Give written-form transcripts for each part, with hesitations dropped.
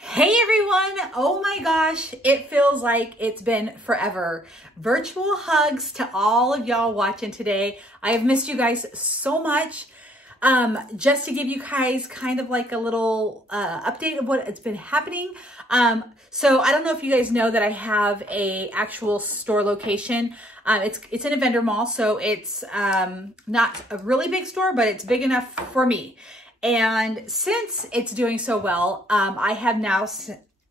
Hey everyone! Oh my gosh, it feels like it's been forever. Virtual hugs to all of y'all watching today. I have missed you guys so much. Just to give you guys kind of like a little update of what has been happening. So I don't know if you guys know that I have a actual store location. It's in a vendor mall, so it's not a really big store, but it's big enough for me. And since it's doing so well, I have now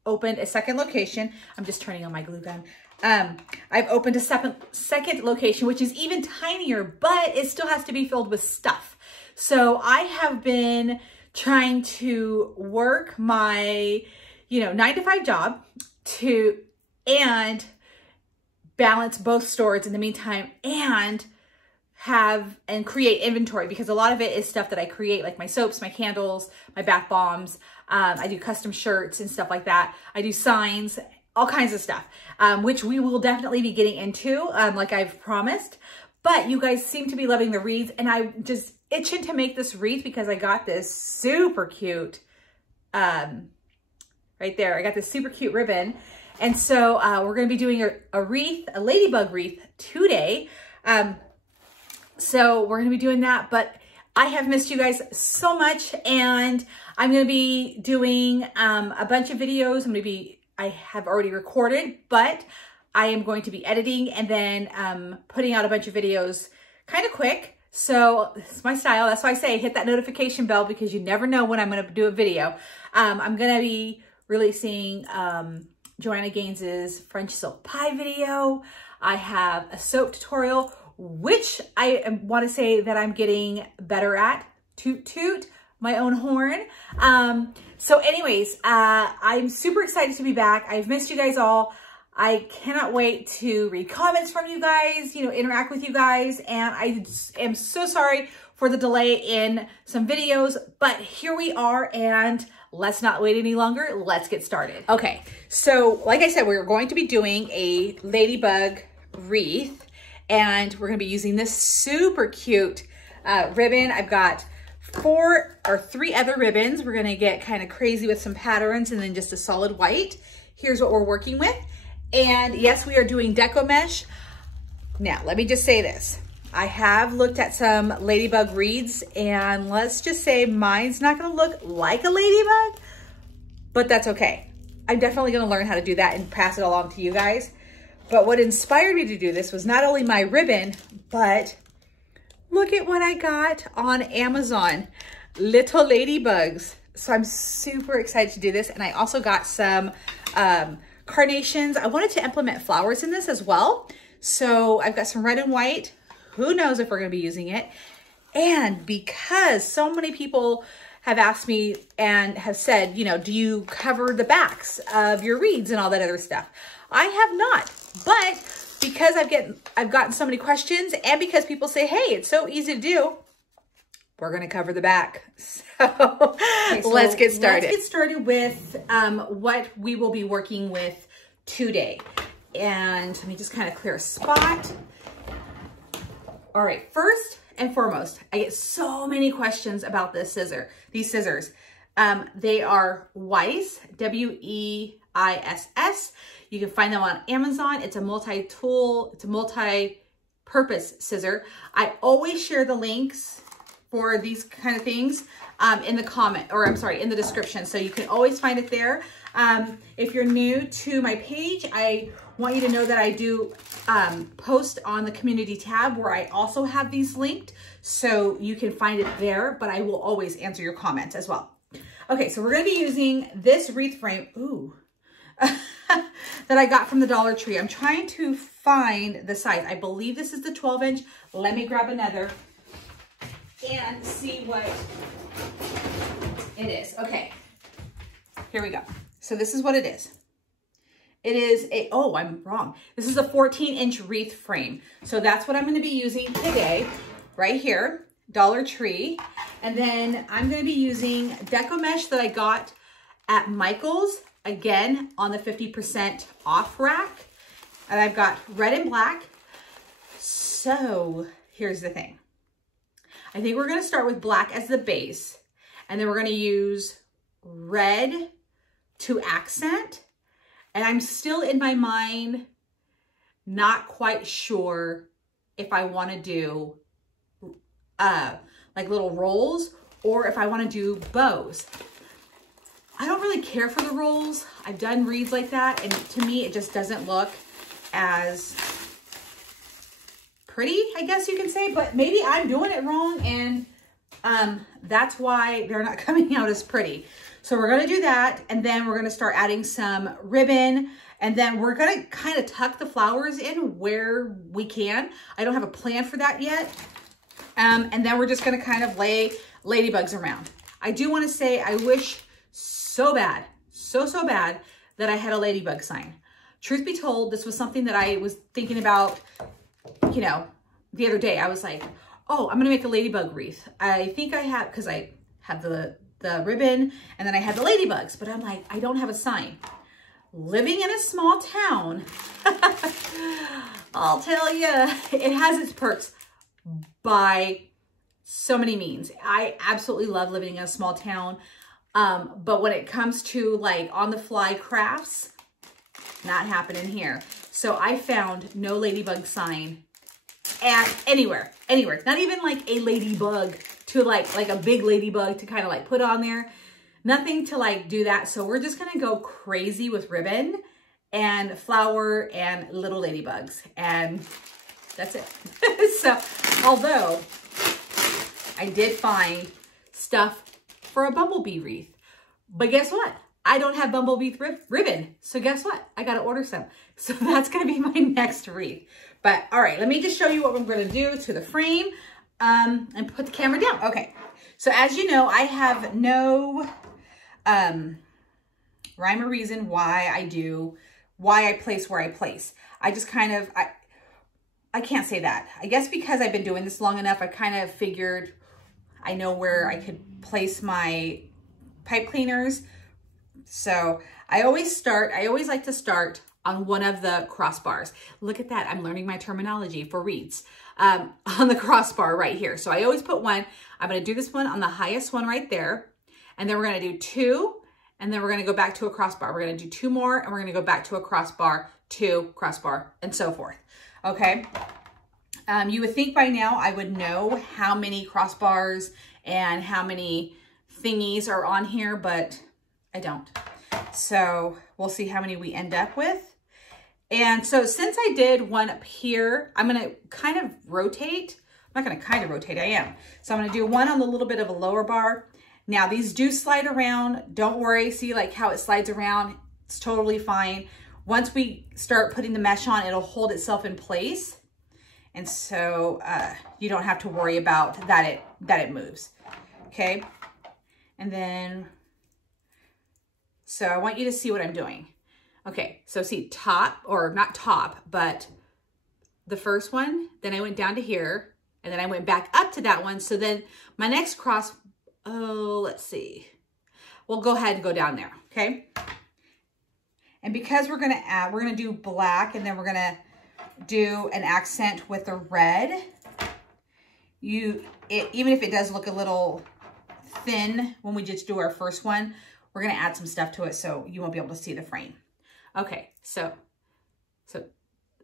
opened a second location. I'm just turning on my glue gun. I've opened a second location, which is even tinier, but it still has to be filled with stuff. So I have been trying to work my, 9-to-5 job and balance both stores in the meantime and create inventory, because a lot of it is stuff that I create, like my soaps, my candles, my bath bombs. I do custom shirts and stuff like that. I do signs, all kinds of stuff, which we will definitely be getting into, like I've promised. But you guys seem to be loving the wreaths, and I'm just itching to make this wreath because I got this super cute, right there. I got this super cute ribbon. And so we're going to be doing a wreath, a ladybug wreath today. So we're going to be doing that, but I have missed you guys so much, and I'm going to be doing a bunch of videos. I have already recorded, but I am going to be editing and then putting out a bunch of videos kind of quick. So it's my style. That's why I say hit that notification bell, because you never know when I'm going to do a video. I'm going to be releasing Joanna Gaines's French silk pie video. I have a soap tutorial, which I want to say that I'm getting better at. Toot toot my own horn. So anyways, I'm super excited to be back. I've missed you guys all. I cannot wait to read comments from you guys, interact with you guys. And I am so sorry for the delay in some videos, but here we are, and let's not wait any longer. Let's get started. Okay, so like I said, we're going to be doing a ladybug wreath, and we're gonna be using this super cute ribbon. I've got 3 other ribbons. We're gonna get kind of crazy with some patterns and then just a solid white. Here's what we're working with. And yes, we are doing Deco mesh. Now, let me just say this. I have looked at some ladybug wreaths, and let's just say mine's not gonna look like a ladybug, but that's okay. I'm definitely gonna learn how to do that and pass it along to you guys. But what inspired me to do this was not only my ribbon, but look at what I got on Amazon, little ladybugs. So I'm super excited to do this. And I also got some carnations. I wanted to implement flowers in this as well. So I've got some red and white. Who knows if we're gonna be using it. And because so many people have asked me and have said, do you cover the backs of your wreaths and all that other stuff? I have not, but because I've gotten so many questions, and because people say, hey, it's so easy to do, we're gonna cover the back. So, okay, so let's get started. Let's get started with what we will be working with today. And let me just kind of clear a spot. All right, first and foremost, I get so many questions about these scissors. They are Weiss, W-E-I-S-S. You can find them on Amazon. It's a multi-tool, it's a multi-purpose scissor. I always share the links for these kind of things in the description. So you can always find it there. If you're new to my page, I want you to know that I do post on the community tab, where I also have these linked. So you can find it there, but I will always answer your comments as well. Okay, so we're gonna be using this wreath frame. Ooh. That I got from the Dollar Tree. I'm trying to find the size. I believe this is the 12-inch. Let me grab another and see what it is. Okay, here we go. So this is what it is. It is I'm wrong. This is a 14-inch wreath frame. So that's what I'm going to be using today, right here, Dollar Tree. And then I'm going to be using Deco mesh that I got at Michael's, again, on the 50% off rack. And I've got red and black. So here's the thing. I think we're going to start with black as the base, and then we're going to use red to accent. And I'm still in my mind, not quite sure if I want to do like little rolls or if I want to do bows. I don't really care for the rolls. I've done wreaths like that, and to me, it just doesn't look as pretty, I guess you can say, but maybe I'm doing it wrong, and that's why they're not coming out as pretty. So we're gonna do that, and then we're gonna start adding some ribbon, and then we're gonna kind of tuck the flowers in where we can. I don't have a plan for that yet. And then we're just gonna kind of lay ladybugs around. I do wanna say I wish so bad, so bad that I had a ladybug sign. Truth be told, this was something that I was thinking about, you know, the other day. I was like, oh, I'm gonna make a ladybug wreath. I think I have, because I have the ribbon and then I had the ladybugs, but I'm like, I don't have a sign. Living in a small town, I'll tell you, it has its perks by so many means. I absolutely love living in a small town. But when it comes to like on the fly crafts, not happening here. So I found no ladybug sign at anywhere, not even like a ladybug to like a big ladybug to kind of like put on there. Nothing to like do that. So we're just going to go crazy with ribbon and flower and little ladybugs. And that's it. So although I did find stuff for a bumblebee wreath, but guess what? I don't have bumblebee ribbon. So guess what? I got to order some. So that's going to be my next wreath. But all right, let me just show you what I'm going to do to the frame and put the camera down. Okay. So as you know, I have no rhyme or reason why I place where I place. I just kind of, I can't say that. I guess because I've been doing this long enough, I kind of figured I know where I could place my pipe cleaners. So I always like to start on one of the crossbars. Look at that. I'm learning my terminology for wreaths on the crossbar right here. So I always put one. I'm going to do this one on the highest one right there. And then we're going to do two. And then we're going to go back to a crossbar. We're going to do two more. And we're going to go back to a crossbar, two, crossbar, and so forth. Okay. You would think by now I would know how many crossbars and how many thingies are on here, but I don't. So we'll see how many we end up with. And so since I did one up here, I'm going to kind of rotate. I'm not going to kind of rotate, I am. So I'm going to do one on a little bit of a lower bar. Now these do slide around. Don't worry. See like how it slides around? It's totally fine. Once we start putting the mesh on, it'll hold itself in place. And so you don't have to worry about that it moves. Okay. And then, so I want you to see what I'm doing. Okay. So see top, or not top, but the first one, then I went down to here and then I went back up to that one. So then my next cross, oh, let's see. We'll go ahead and go down there. Okay. And because we're going to do black, and then we're going to do an accent with the red. Even if it does look a little thin when we just do our first one, we're going to add some stuff to it so you won't be able to see the frame. Okay, so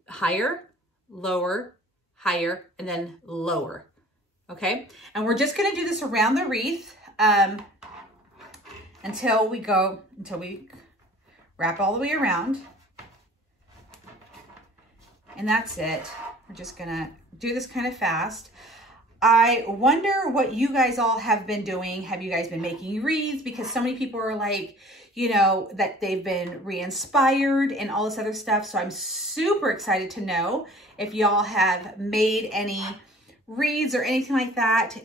higher, lower, higher, and then lower. Okay, and we're just going to do this around the wreath until we wrap all the way around. And that's it. We're just gonna do this kind of fast. I wonder what you guys all have been doing. Have you guys been making wreaths? Because so many people are like, you know, that they've been re-inspired and all this other stuff. So I'm super excited to know if y'all have made any wreaths or anything like that.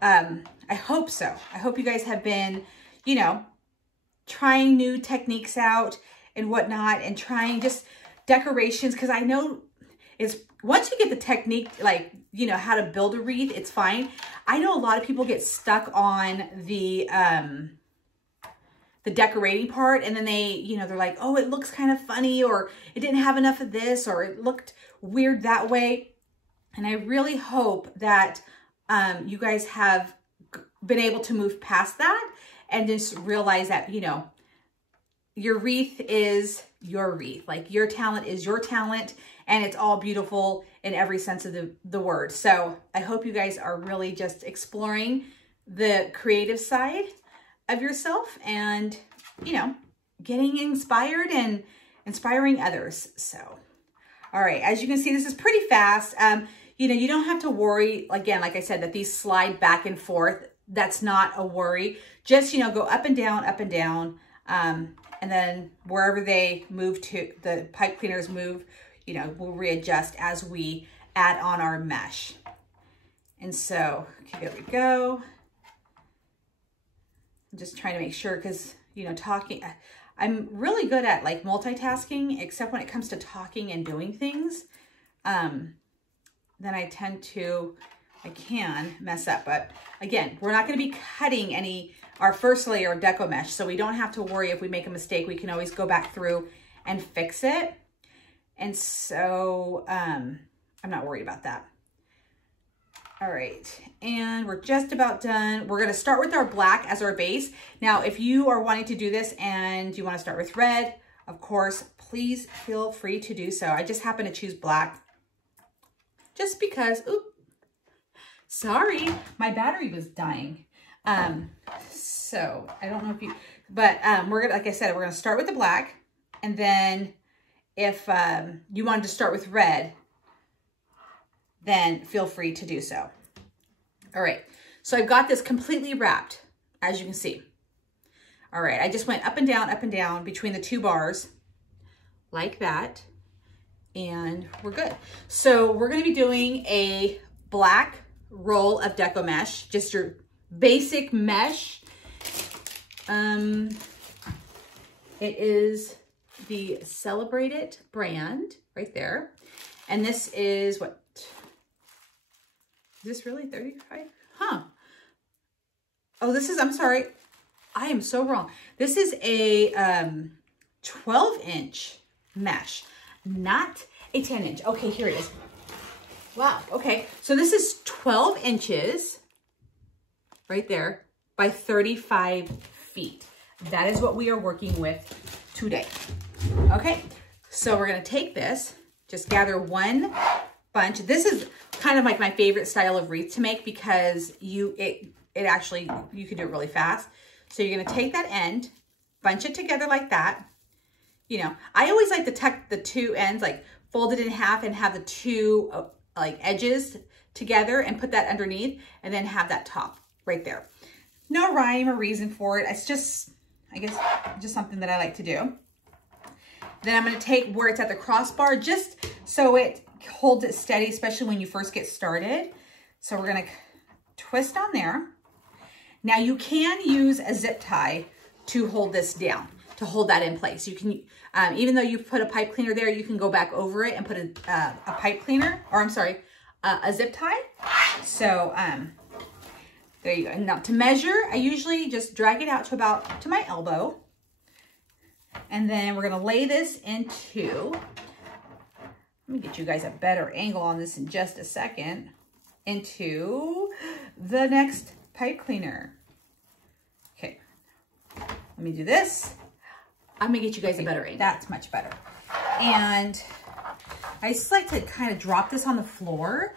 I hope so. I hope you guys have been, you know, trying new techniques out and whatnot, and trying just decorations, because I know it's once you get the technique, like, you know, how to build a wreath, it's fine. I know a lot of people get stuck on the decorating part, and then they, you know, they're like, oh, it looks kind of funny, or it didn't have enough of this, or it looked weird that way. And I really hope that you guys have been able to move past that and just realize that, you know, your wreath is your wreath. Like your talent is your talent, and it's all beautiful in every sense of the word. So I hope you guys are really just exploring the creative side of yourself and, you know, getting inspired and inspiring others. So, all right, as you can see, this is pretty fast. You know, you don't have to worry, again, like I said, that these slide back and forth. That's not a worry. Just, you know, go up and down, and then wherever they move to, the pipe cleaners move, you know, we'll readjust as we add on our mesh. And so, okay, there we go. I'm just trying to make sure, because, you know, I'm really good at like multitasking, except when it comes to talking and doing things. Then I can mess up. But again, we're not going to be cutting our first layer of Deco mesh, so we don't have to worry if we make a mistake. We can always go back through and fix it. And so I'm not worried about that. All right, and we're just about done. We're gonna start with our black as our base. Now, if you are wanting to do this and you wanna start with red, of course, please feel free to do so. I just happen to choose black just because, oops, sorry, my battery was dying. So I don't know if you, but we're gonna, like I said, we're gonna start with the black, and then if you wanted to start with red, then feel free to do so. All right, so I've got this completely wrapped, as you can see. All right, I just went up and down between the two bars, like that, and we're good. So we're gonna be doing a black roll of Deco mesh, just your basic mesh. It is the Celebrate It brand right there. And this is what? Is this really 35? Huh. Oh, this is, I'm sorry. I am so wrong. This is a 12-inch mesh, not a 10-inch. Okay, here it is. Wow, okay. So this is 12 inches right there by 35 feet. That is what we are working with today. Okay, so we're gonna take this, just gather one bunch. This is kind of like my favorite style of wreath to make, because it actually, you can do it really fast. So you're gonna take that end, bunch it together like that. You know, I always like to tuck the two ends, like fold it in half and have the two like edges together and put that underneath, and then have that top right there. No rhyme or reason for it. It's just, I guess, just something that I like to do. Then I'm gonna take where it's at the crossbar, just so it holds it steady, especially when you first get started. So we're gonna twist on there. Now you can use a zip tie to hold this down, to hold that in place. You can, even though you put a pipe cleaner there, you can go back over it and put a pipe cleaner, or I'm sorry, a zip tie. So there you go. Now to measure, I usually just drag it out to about to my elbow. And then we're gonna lay this into, let me get you guys a better angle on this in just a second, into the next pipe cleaner. Okay, let me do this. I'm gonna get you guys a better angle. That's much better. And I just like to kind of drop this on the floor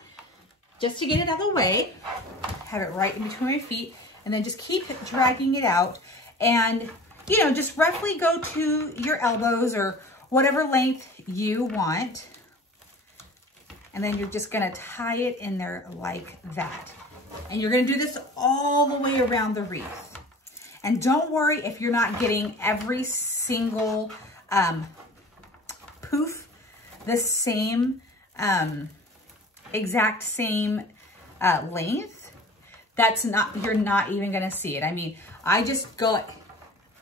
just to get it out of the way. Have it right in between my feet, and then just keep dragging it out. And you know, just roughly go to your elbows or whatever length you want. And then you're just gonna tie it in there like that. And you're gonna do this all the way around the wreath. And don't worry if you're not getting every single poof the same, exact same length. That's not, you're not even gonna see it. I mean, I just go like,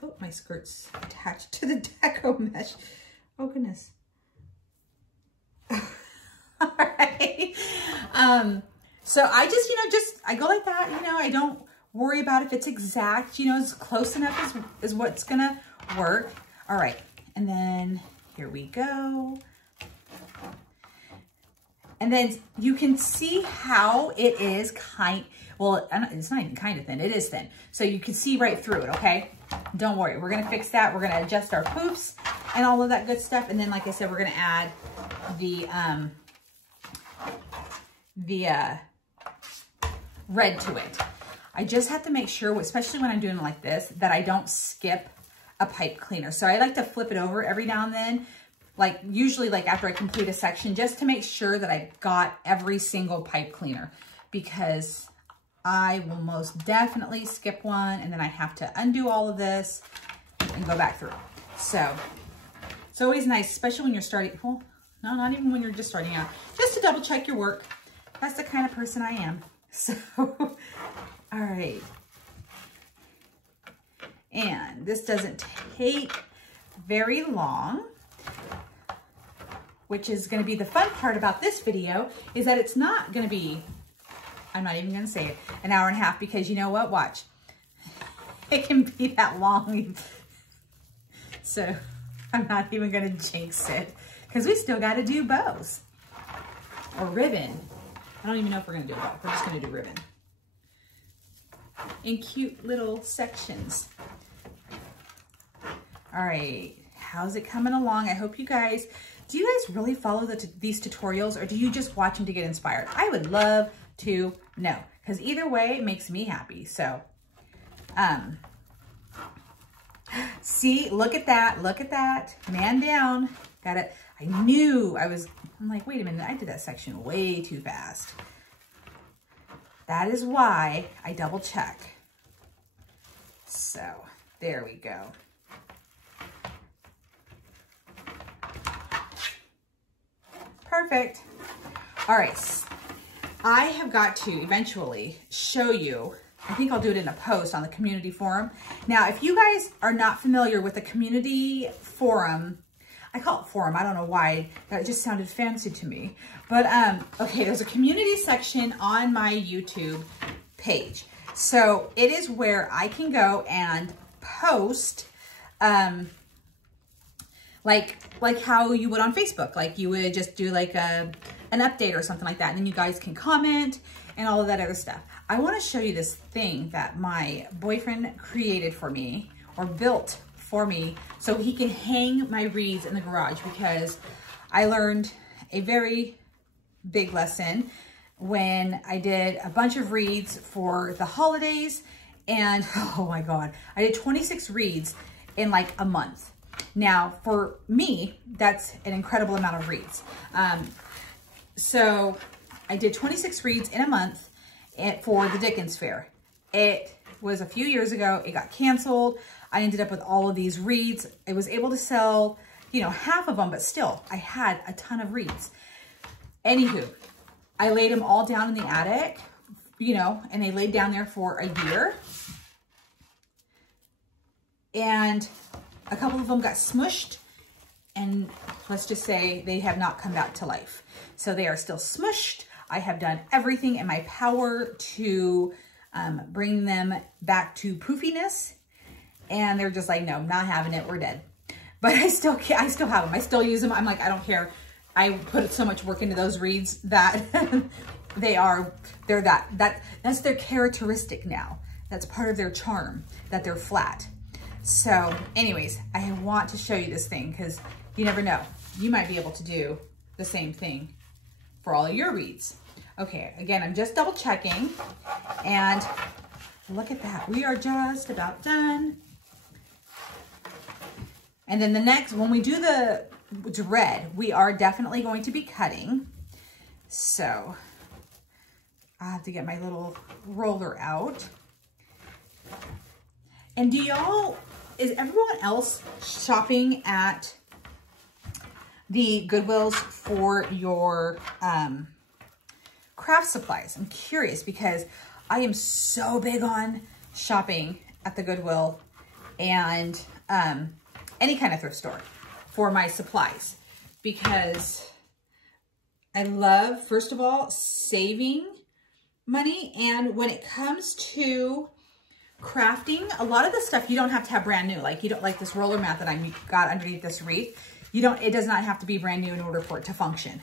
oh, my skirt's attached to the Deco mesh. Oh goodness. All right. So I just, you know, I go like that, you know, I don't worry about if it's exact, you know, it's close enough is what's gonna work. All right. And then here we go. And then you can see how it is well, it's not even kind of thin, it is thin. So you can see right through it, okay? don't worry, we're gonna fix that. We're gonna adjust our poofs and all of that good stuff. And then, like I said, we're gonna add the red to it. I just have to make sure, especially when I'm doing it like this, that I don't skip a pipe cleaner. So I like to flip it over every now and then, like usually like after I complete a section, just to make sure that I've got every single pipe cleaner, because I will most definitely skip one and then I have to undo all of this and go back through. So it's always nice, especially when you're starting, well, no, not even when you're just starting out, just to double check your work. That's the kind of person I am. So, all right. And this doesn't take very long, which is going to be the fun part about this video, is that it's not going to be, I'm not even going to say it, an hour and a half, because you know what? Watch. It can be that long. So I'm not even going to jinx it, because we still got to do bows or ribbon. I don't even know if we're going to do a bow. We're just going to do ribbon in cute little sections. All right, how's it coming along? I hope you guys, do you guys really follow these tutorials, or do you just watch them to get inspired? I would love to know, because either way it makes me happy. So, see, look at that, man down, got it. I'm like, wait a minute, I did that section way too fast. That is why I double check. So, there we go. Perfect. All right, I have got to eventually show you, I think I'll do it in a post on the community forum. Now, if you guys are not familiar with the community forum, I call it forum, I don't know why, that just sounded fancy to me. But, okay, there's a community section on my YouTube page. So it is where I can go and post, like how you would on Facebook. Like you would just do like an update or something like that. And then you guys can comment and all of that other stuff. I want to show you this thing that my boyfriend created for me, or built for me, so he can hang my wreaths in the garage, because I learned a very big lesson when I did a bunch of wreaths for the holidays. And oh my God, I did 26 wreaths in like a month. Now, for me, that's an incredible amount of wreaths. So I did 26 wreaths in a month for the Dickens Fair. It was a few years ago. It got canceled. I ended up with all of these wreaths. I was able to sell, you know, half of them, but still, I had a ton of wreaths. Anywho, I laid them all down in the attic, you know, and they laid down there for a year. And a couple of them got smushed, and let's just say they have not come back to life. So they are still smushed. I have done everything in my power to bring them back to poofiness. And they're just like, no, not having it, we're dead. But I still have them. I still use them. I'm like, I don't care. I put so much work into those wreaths that that's their characteristic now. That's part of their charm, that they're flat. So anyways, I want to show you this thing, because you never know. You might be able to do the same thing for all of your wreaths. Okay, again, I'm just double checking, and look at that. We are just about done. And then the next, when we do the red, we are definitely going to be cutting. So I have to get my little roller out. And do y'all, is everyone else shopping at the Goodwills for your craft supplies? I'm curious, because I am so big on shopping at the Goodwill and any kind of thrift store for my supplies, because I love, first of all, saving money. And when it comes to crafting, a lot of the stuff you don't have to have brand new. Like, you don't, like this roller mat that I got underneath this wreath, it does not have to be brand new in order for it to function.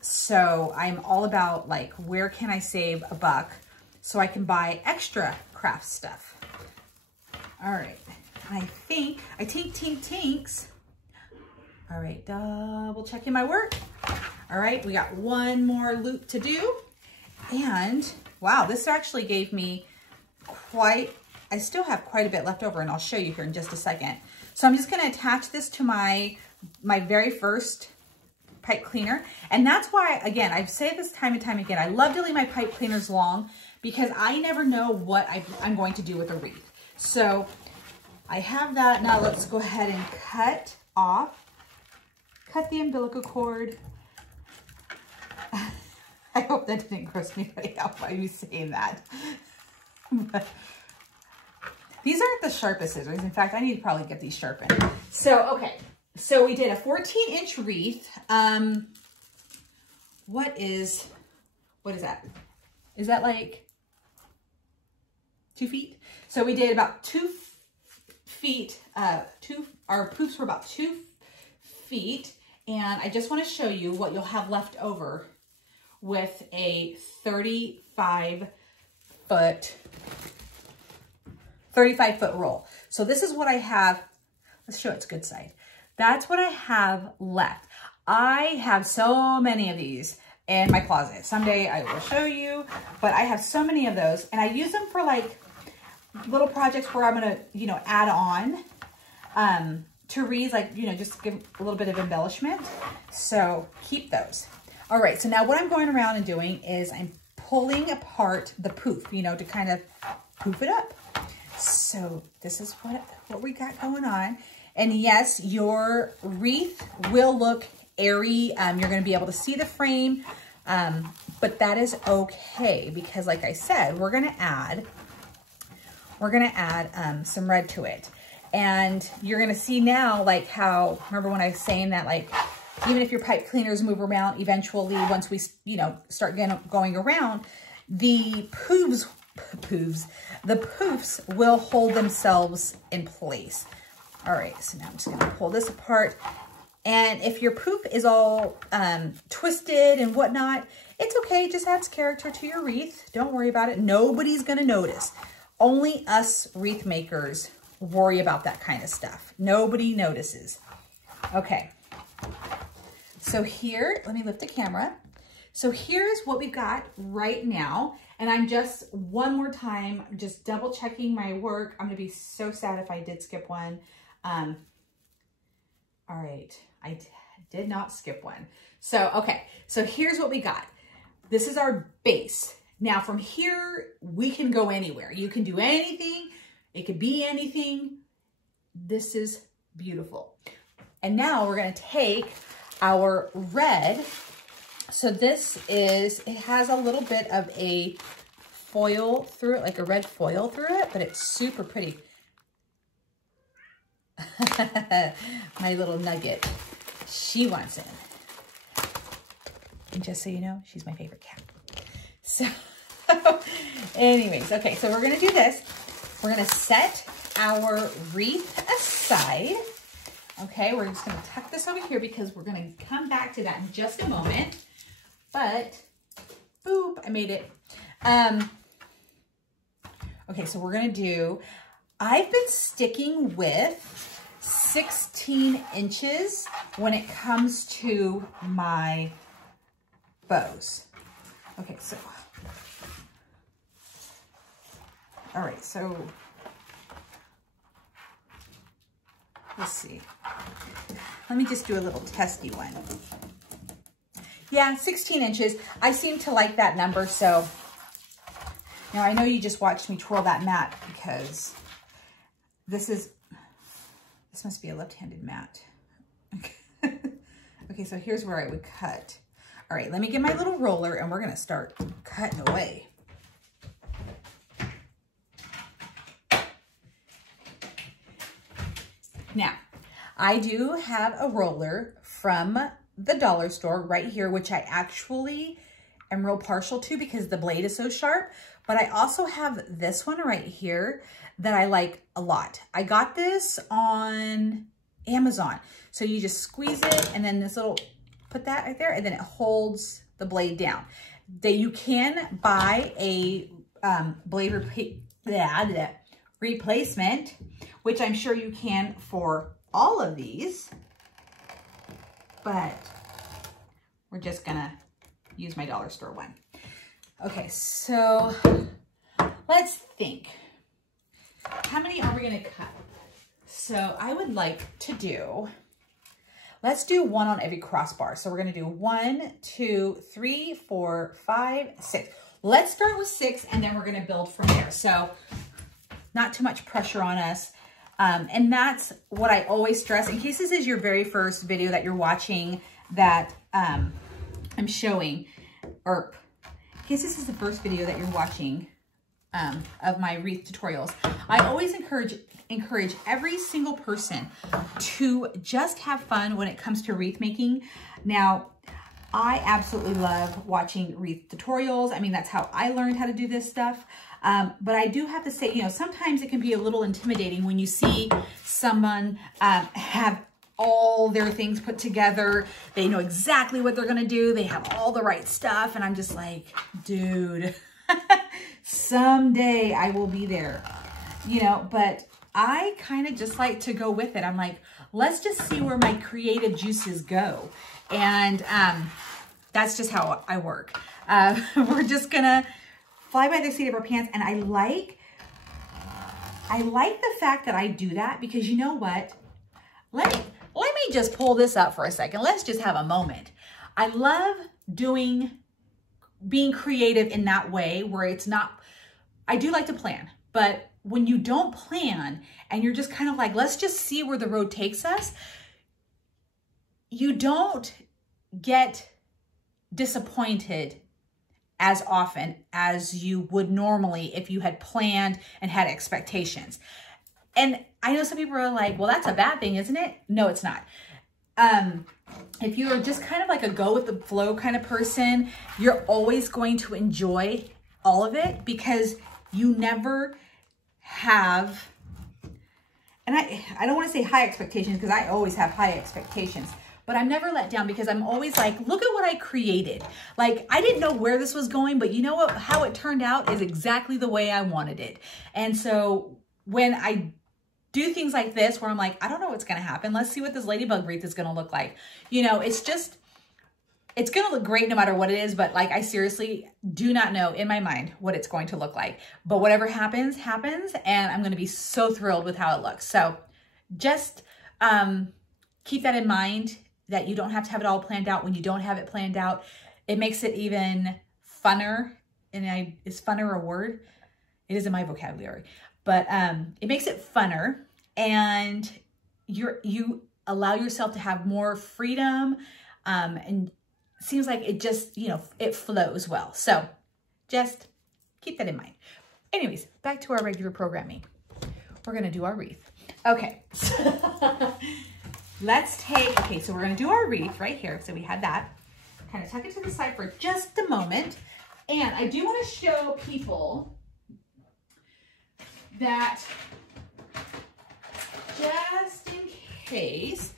So I'm all about, like, where can I save a buck so I can buy extra craft stuff? All right, I think, tinks. All right, double checking my work. All right, we got one more loop to do. And wow, this actually gave me I still have quite a bit left over, and I'll show you here in just a second. So I'm just gonna attach this to my very first pipe cleaner. And that's why, again, I've said this time and time again, I love to leave my pipe cleaners long because I never know what I'm going to do with a wreath. So I have that. Now let's go ahead and cut the umbilical cord. I hope that didn't gross anybody out by me saying that. But these aren't the sharpest scissors. In fact, I need to probably get these sharpened. So, okay. So we did a 14-inch wreath. What is that? Is that like 2 feet? So we did about 2 feet, our poofs were about 2 feet. And I just want to show you what you'll have left over with a 35 foot roll. So this is what I have. Let's show its good side. That's what I have left. I have so many of these in my closet. Someday I will show you, but I have so many of those, and I use them for like little projects where I'm gonna, you know, add on to wreaths, like, you know, just give a little bit of embellishment. So keep those. All right, so now what I'm going around and doing is I'm pulling apart the poof, you know, to kind of poof it up. So this is what we got going on. And yes, your wreath will look airy. You're going to be able to see the frame, but that is okay because, like I said, we're going to add some red to it. And you're going to see now, like how, remember when I was saying that, like, even if your pipe cleaners move around, eventually, once we, you know, start going around, the poofs will hold themselves in place. All right, so now I'm just gonna pull this apart. And if your poof is all twisted and whatnot, it's okay, it just adds character to your wreath. Don't worry about it, nobody's gonna notice. Only us wreath makers worry about that kind of stuff. Nobody notices. Okay, so here, let me lift the camera. So here's what we've got right now. And I'm just, one more time, just double checking my work. I'm gonna be so sad if I did skip one. All right, I did not skip one. So, okay, so here's what we got. This is our base. Now from here, we can go anywhere. You can do anything. It could be anything. This is beautiful. And now we're gonna take our red. So this is, it has a little bit of a foil through it, like a red foil through it, but it's super pretty. My little nugget, she wants in. And just so you know, she's my favorite cat. So anyways, okay, so we're gonna do this. We're gonna set our wreath aside. Okay, we're just gonna tuck this over here because we're gonna come back to that in just a moment. But, boop, I made it. Okay, so we're gonna do, I've been sticking with 16 inches when it comes to my bows. Okay, so, all right, so, let's see. Let me just do a little testy one. Yeah, 16 inches. I seem to like that number, so now I know you just watched me twirl that mat because this must be a left-handed mat. Okay, so here's where I would cut. All right, let me get my little roller and we're gonna start cutting away. Now, I do have a roller from the dollar store right here, which I actually am real partial to because the blade is so sharp, but I also have this one right here that I like a lot. I got this on Amazon. So you just squeeze it and then this little, put that right there and then it holds the blade down. You can buy a blade replacement, which I'm sure you can for all of these, but we're just gonna use my dollar store one. Okay, so let's think. How many are we gonna cut? So I would like to do, let's do one on every crossbar. So we're gonna do 1, 2, 3, 4, 5, 6. Let's start with 6 and then we're gonna build from there. So not too much pressure on us. And that's what I always stress, in case this is your very first video that you're watching that I'm showing, or in case this is the first video that you're watching of my wreath tutorials, I always encourage every single person to just have fun when it comes to wreath making. Now, I absolutely love watching wreath tutorials. I mean, that's how I learned how to do this stuff. But I do have to say, you know, sometimes it can be a little intimidating when you see someone have all their things put together. They know exactly what they're gonna do. They have all the right stuff. And I'm just like, dude, someday I will be there, you know, but I kind of just like to go with it. I'm like, let's just see where my creative juices go. And that's just how I work. We're just gonna fly by the seat of our pants. And I like the fact that I do that, because you know what? Let me just pull this up for a second. Let's just have a moment. I love being creative in that way where it's not, I do like to plan, but when you don't plan and you're just kind of like, let's just see where the road takes us, you don't get disappointed as often as you would normally if you had planned and had expectations. And I know some people are like, well, that's a bad thing, isn't it? No, it's not. If you are just kind of like a go with the flow kind of person, you're always going to enjoy all of it, because you never have, and I don't want to say high expectations, because I always have high expectations, but I'm never let down, because I'm always like, look at what I created. Like, I didn't know where this was going, but you know what? How it turned out is exactly the way I wanted it. And so when I do things like this, where I'm like, I don't know what's going to happen. Let's see what this ladybug wreath is going to look like. You know, it's going to look great no matter what it is. But like, I seriously do not know in my mind what it's going to look like. But whatever happens, happens. And I'm going to be so thrilled with how it looks. So just keep that in mind, that you don't have to have it all planned out. When you don't have it planned out, it makes it even funner. And is funner a word? It is in my vocabulary. But it makes it funner, and you allow yourself to have more freedom, and it seems like it just, you know, it flows well. So just keep that in mind. Anyways, back to our regular programming. We're going to do our wreath. Okay. Okay, so we're going to do our wreath right here. So we had that. Kind of tuck it to the side for just a moment. And I do want to show people that, just in case,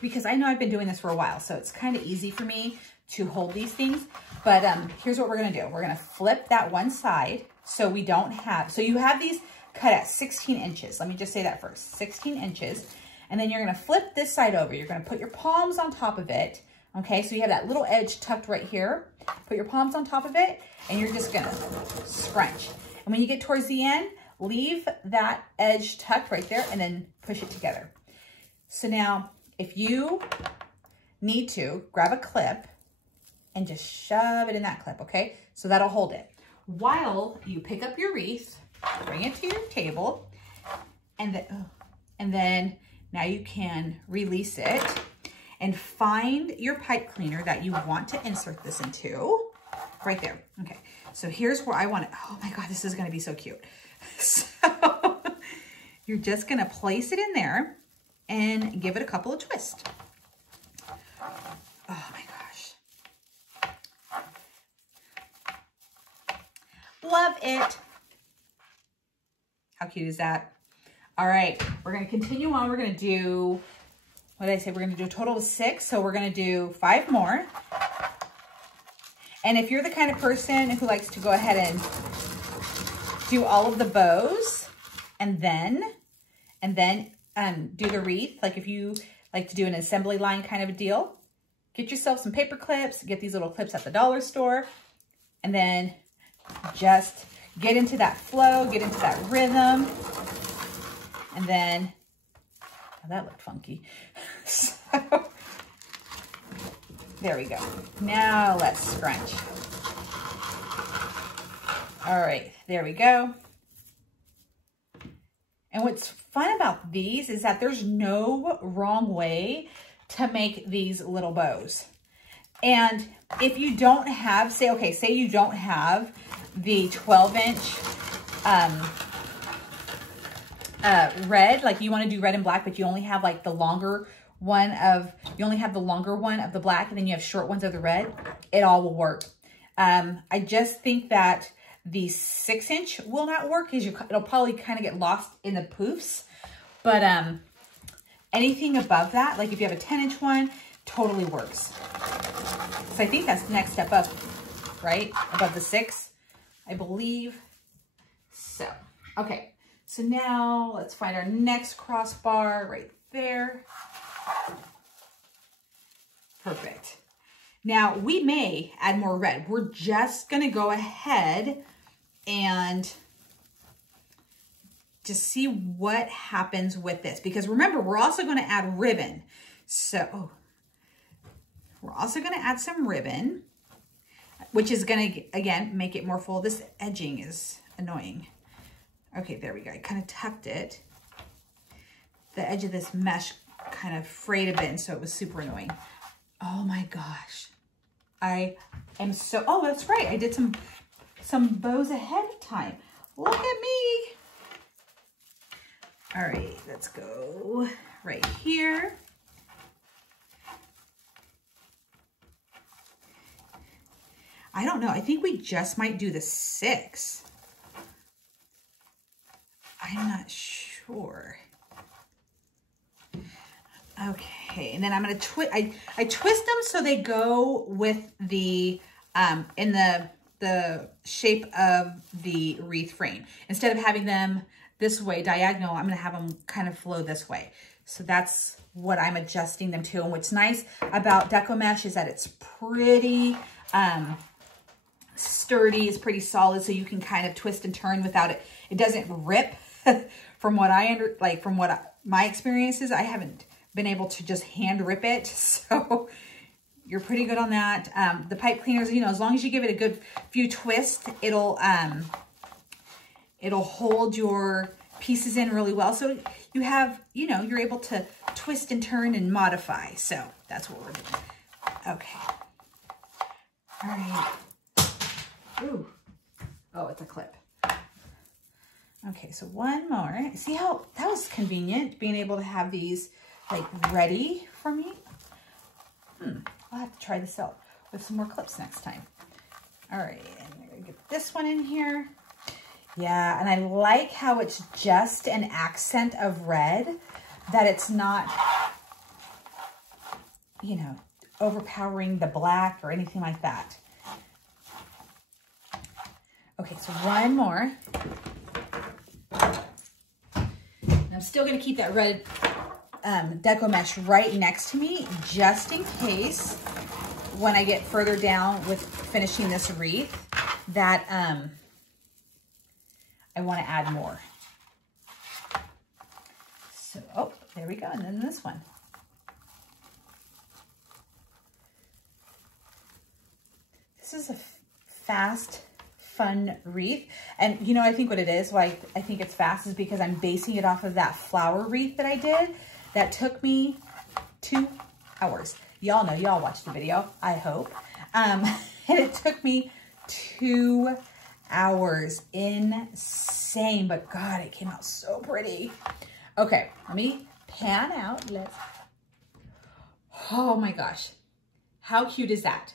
because I know I've been doing this for a while, so it's kind of easy for me to hold these things. But here's what we're going to do. We're going to flip that one side so we don't have, so you have these cut at 16 inches. Let me just say that first, 16 inches. And then you're going to flip this side over. You're going to put your palms on top of it. Okay, so you have that little edge tucked right here. Put your palms on top of it, and you're just going to scrunch. And when you get towards the end, leave that edge tucked right there and then push it together. So now, if you need to, grab a clip and just shove it in that clip, okay? So that'll hold it. While you pick up your wreath, bring it to your table, and then now you can release it and find your pipe cleaner that you want to insert this into, right there. Okay, so here's where I want it. Oh my God, this is gonna be so cute. So you're just gonna place it in there and give it a couple of twists. Oh my gosh. Love it. How cute is that? All right, we're gonna continue on. We're gonna do, what did I say? We're gonna do a total of 6. So we're gonna do 5 more. And if you're the kind of person who likes to go ahead and do all of the bows, and then do the wreath. Like if you like to do an assembly line kind of a deal, get yourself some paper clips, get these little clips at the dollar store, and then just get into that flow, get into that rhythm. And then, oh, that looked funky. So, there we go. Now let's scrunch. All right, there we go. And what's fun about these is that there's no wrong way to make these little bows. And if you don't have, say you don't have the 12-inch red, like you want to do red and black, but you only have like the longer one of, the black, and then you have short ones of the red, it all will work. I just think that the 6-inch will not work because it'll probably kind of get lost in the poofs. But anything above that, like if you have a 10-inch one, totally works. So I think that's the next step up, right? Above the 6, I believe. So, okay. So now let's find our next crossbar right there. Perfect. Now we may add more red. We're just gonna go ahead and just see what happens with this. Because remember, we're also gonna add ribbon. So we're also gonna add some ribbon, which is gonna, again, make it more full. This edging is annoying. Okay, there we go. I kind of tucked it. The edge of this mesh kind of frayed a bit, and so it was super annoying. Oh my gosh. I am so, oh, that's right. I did some bows ahead of time. Look at me. All right, let's go right here. I don't know. I think we just might do the 6. I'm not sure. Okay, and then I'm gonna twist. I twist them so they go with the in the shape of the wreath frame. Instead of having them this way diagonal, I'm gonna have them kind of flow this way. So that's what I'm adjusting them to. And what's nice about Deco mesh is that it's pretty sturdy, it's pretty solid, so you can kind of twist and turn without it. It doesn't rip. From what my experience is, I haven't been able to just hand rip it, so you're pretty good on that. The pipe cleaners, you know, as long as you give it a good few twists, it'll hold your pieces in really well. So you have, you know, you're able to twist and turn and modify. So that's what we're doing. Okay. All right. Ooh. Oh, it's a clip. Okay, so one more. See how that was convenient, being able to have these like ready for me? I'll have to try this out with some more clips next time. All right, and I'm gonna get this one in here. Yeah, and I like how it's just an accent of red, that it's not, you know, overpowering the black or anything like that. Okay, so one more. I'm still going to keep that red Deco mesh right next to me, just in case when I get further down with finishing this wreath that I want to add more. So, oh, there we go. And then this one. This is a fast, fun wreath. And you know, I think what it is, why I think it's fast, is because I'm basing it off of that flower wreath that I did. That took me 2 hours. Y'all know, y'all watched the video, I hope. And it took me 2 hours. Insane, but God, it came out so pretty. Okay, let me pan out. Oh my gosh. How cute is that?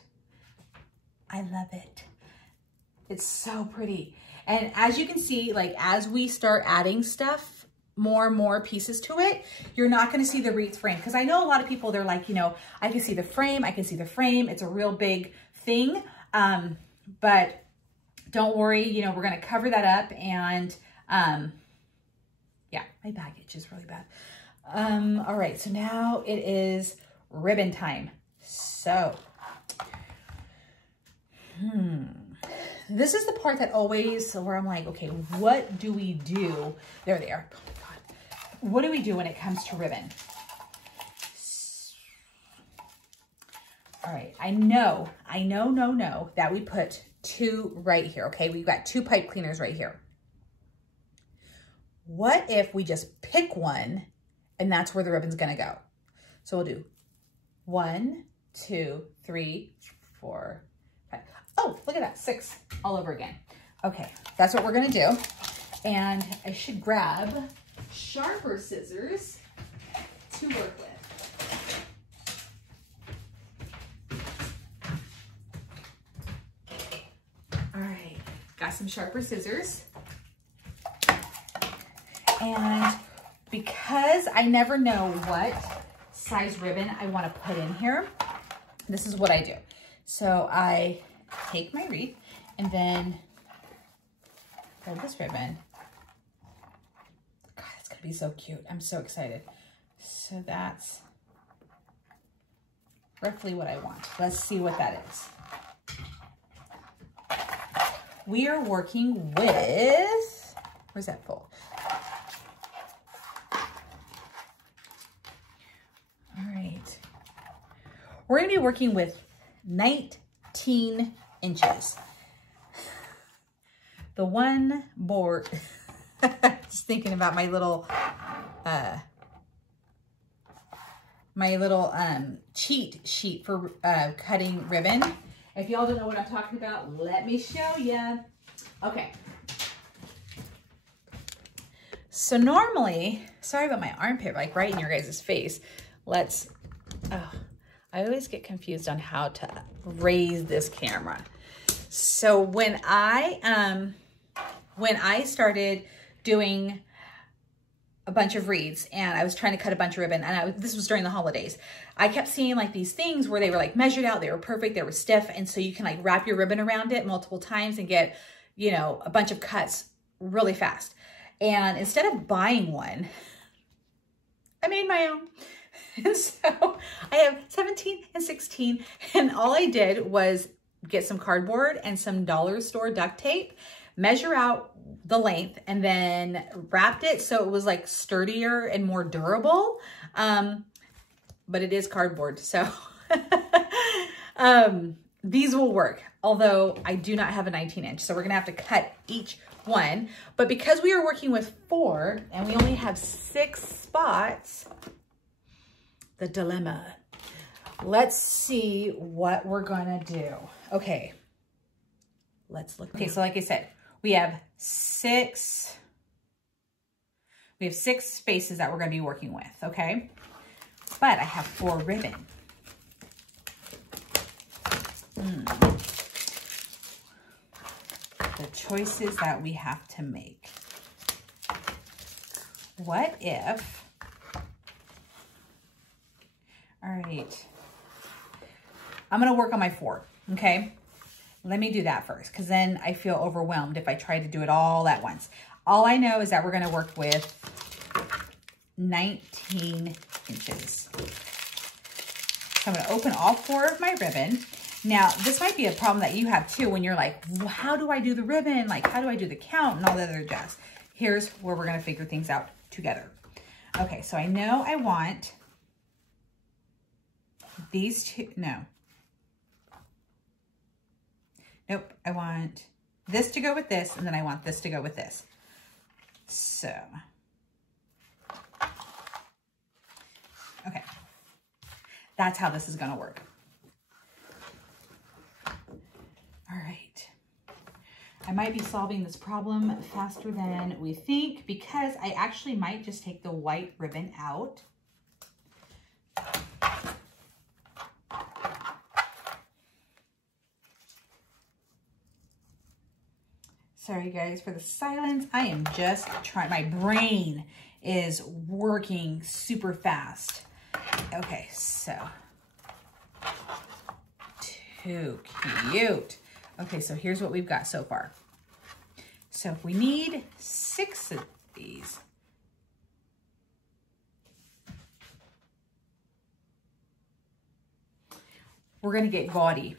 I love it. It's so pretty. And as you can see, like as we start adding stuff, more and more pieces to it, you're not going to see the wreath frame. Because I know a lot of people, they're like, you know, I can see the frame. I can see the frame. It's a real big thing. But don't worry, you know, we're going to cover that up and Yeah, my baggage is really bad. All right, so now it is ribbon time. So, this is the part that always, where I'm like, okay, what do we do? There they are. Oh my God. What do we do when it comes to ribbon? All right, I know that we put 2 right here, okay? We've got 2 pipe cleaners right here. What if we just pick one and that's where the ribbon's gonna go? So we'll do 1, 2, 3, 4, 5. Oh, look at that, 6 all over again. Okay, that's what we're gonna do. And I should grab sharper scissors to work with. All right, got some sharper scissors. And because I never know what size ribbon I want to put in here, this is what I do. So I take my wreath and then grab this ribbon. God, it's gonna be so cute. I'm so excited. So that's roughly what I want. Let's see what that is. We are working with, where's that full? All right. We're gonna be working with 19 inches. The one board, just thinking about my little, cheat sheet for cutting ribbon. If y'all don't know what I'm talking about, let me show ya. Okay. So normally, sorry about my armpit, like right in your guys' face. Let's, I always get confused on how to raise this camera. So when I started doing a bunch of wreaths and I was trying to cut a bunch of ribbon, and this was during the holidays, I kept seeing like these things where they were like measured out, they were perfect, they were stiff, and so you can like wrap your ribbon around it multiple times and get, you know, a bunch of cuts really fast. And instead of buying one, I made my own. And so I have 17 and 16, and all I did was get some cardboard and some dollar store duct tape, measure out the length, and then wrapped it so it was like sturdier and more durable. But it is cardboard, so these will work. Although I do not have a 19-inch, so we're gonna have to cut each one. But because we are working with 4 and we only have 6 spots, the dilemma. Let's see what we're gonna do. Okay, let's look. Okay, so like I said, we have 6 spaces that we're gonna be working with, okay? But I have 4 ribbon. The choices that we have to make. What if, all right, I'm gonna work on my 4, okay? Let me do that first, because then I feel overwhelmed if I try to do it all at once. All I know is that we're gonna work with 19 inches. So I'm gonna open all 4 of my ribbon. Now, this might be a problem that you have too when you're like, well, how do I do the ribbon? Like, how do I do the count and all that other jazz? Here's where we're gonna figure things out together. Okay, so I know I want these 2, no. Nope, I want this to go with this, and then I want this to go with this. So, okay. That's how this is gonna work. All right. I might be solving this problem faster than we think because I actually might just take the white ribbon out. Sorry guys for the silence. I am just trying, my brain is working super fast. Okay, so, too cute. Okay, so here's what we've got so far. So if we need 6 of these, we're gonna get gaudy.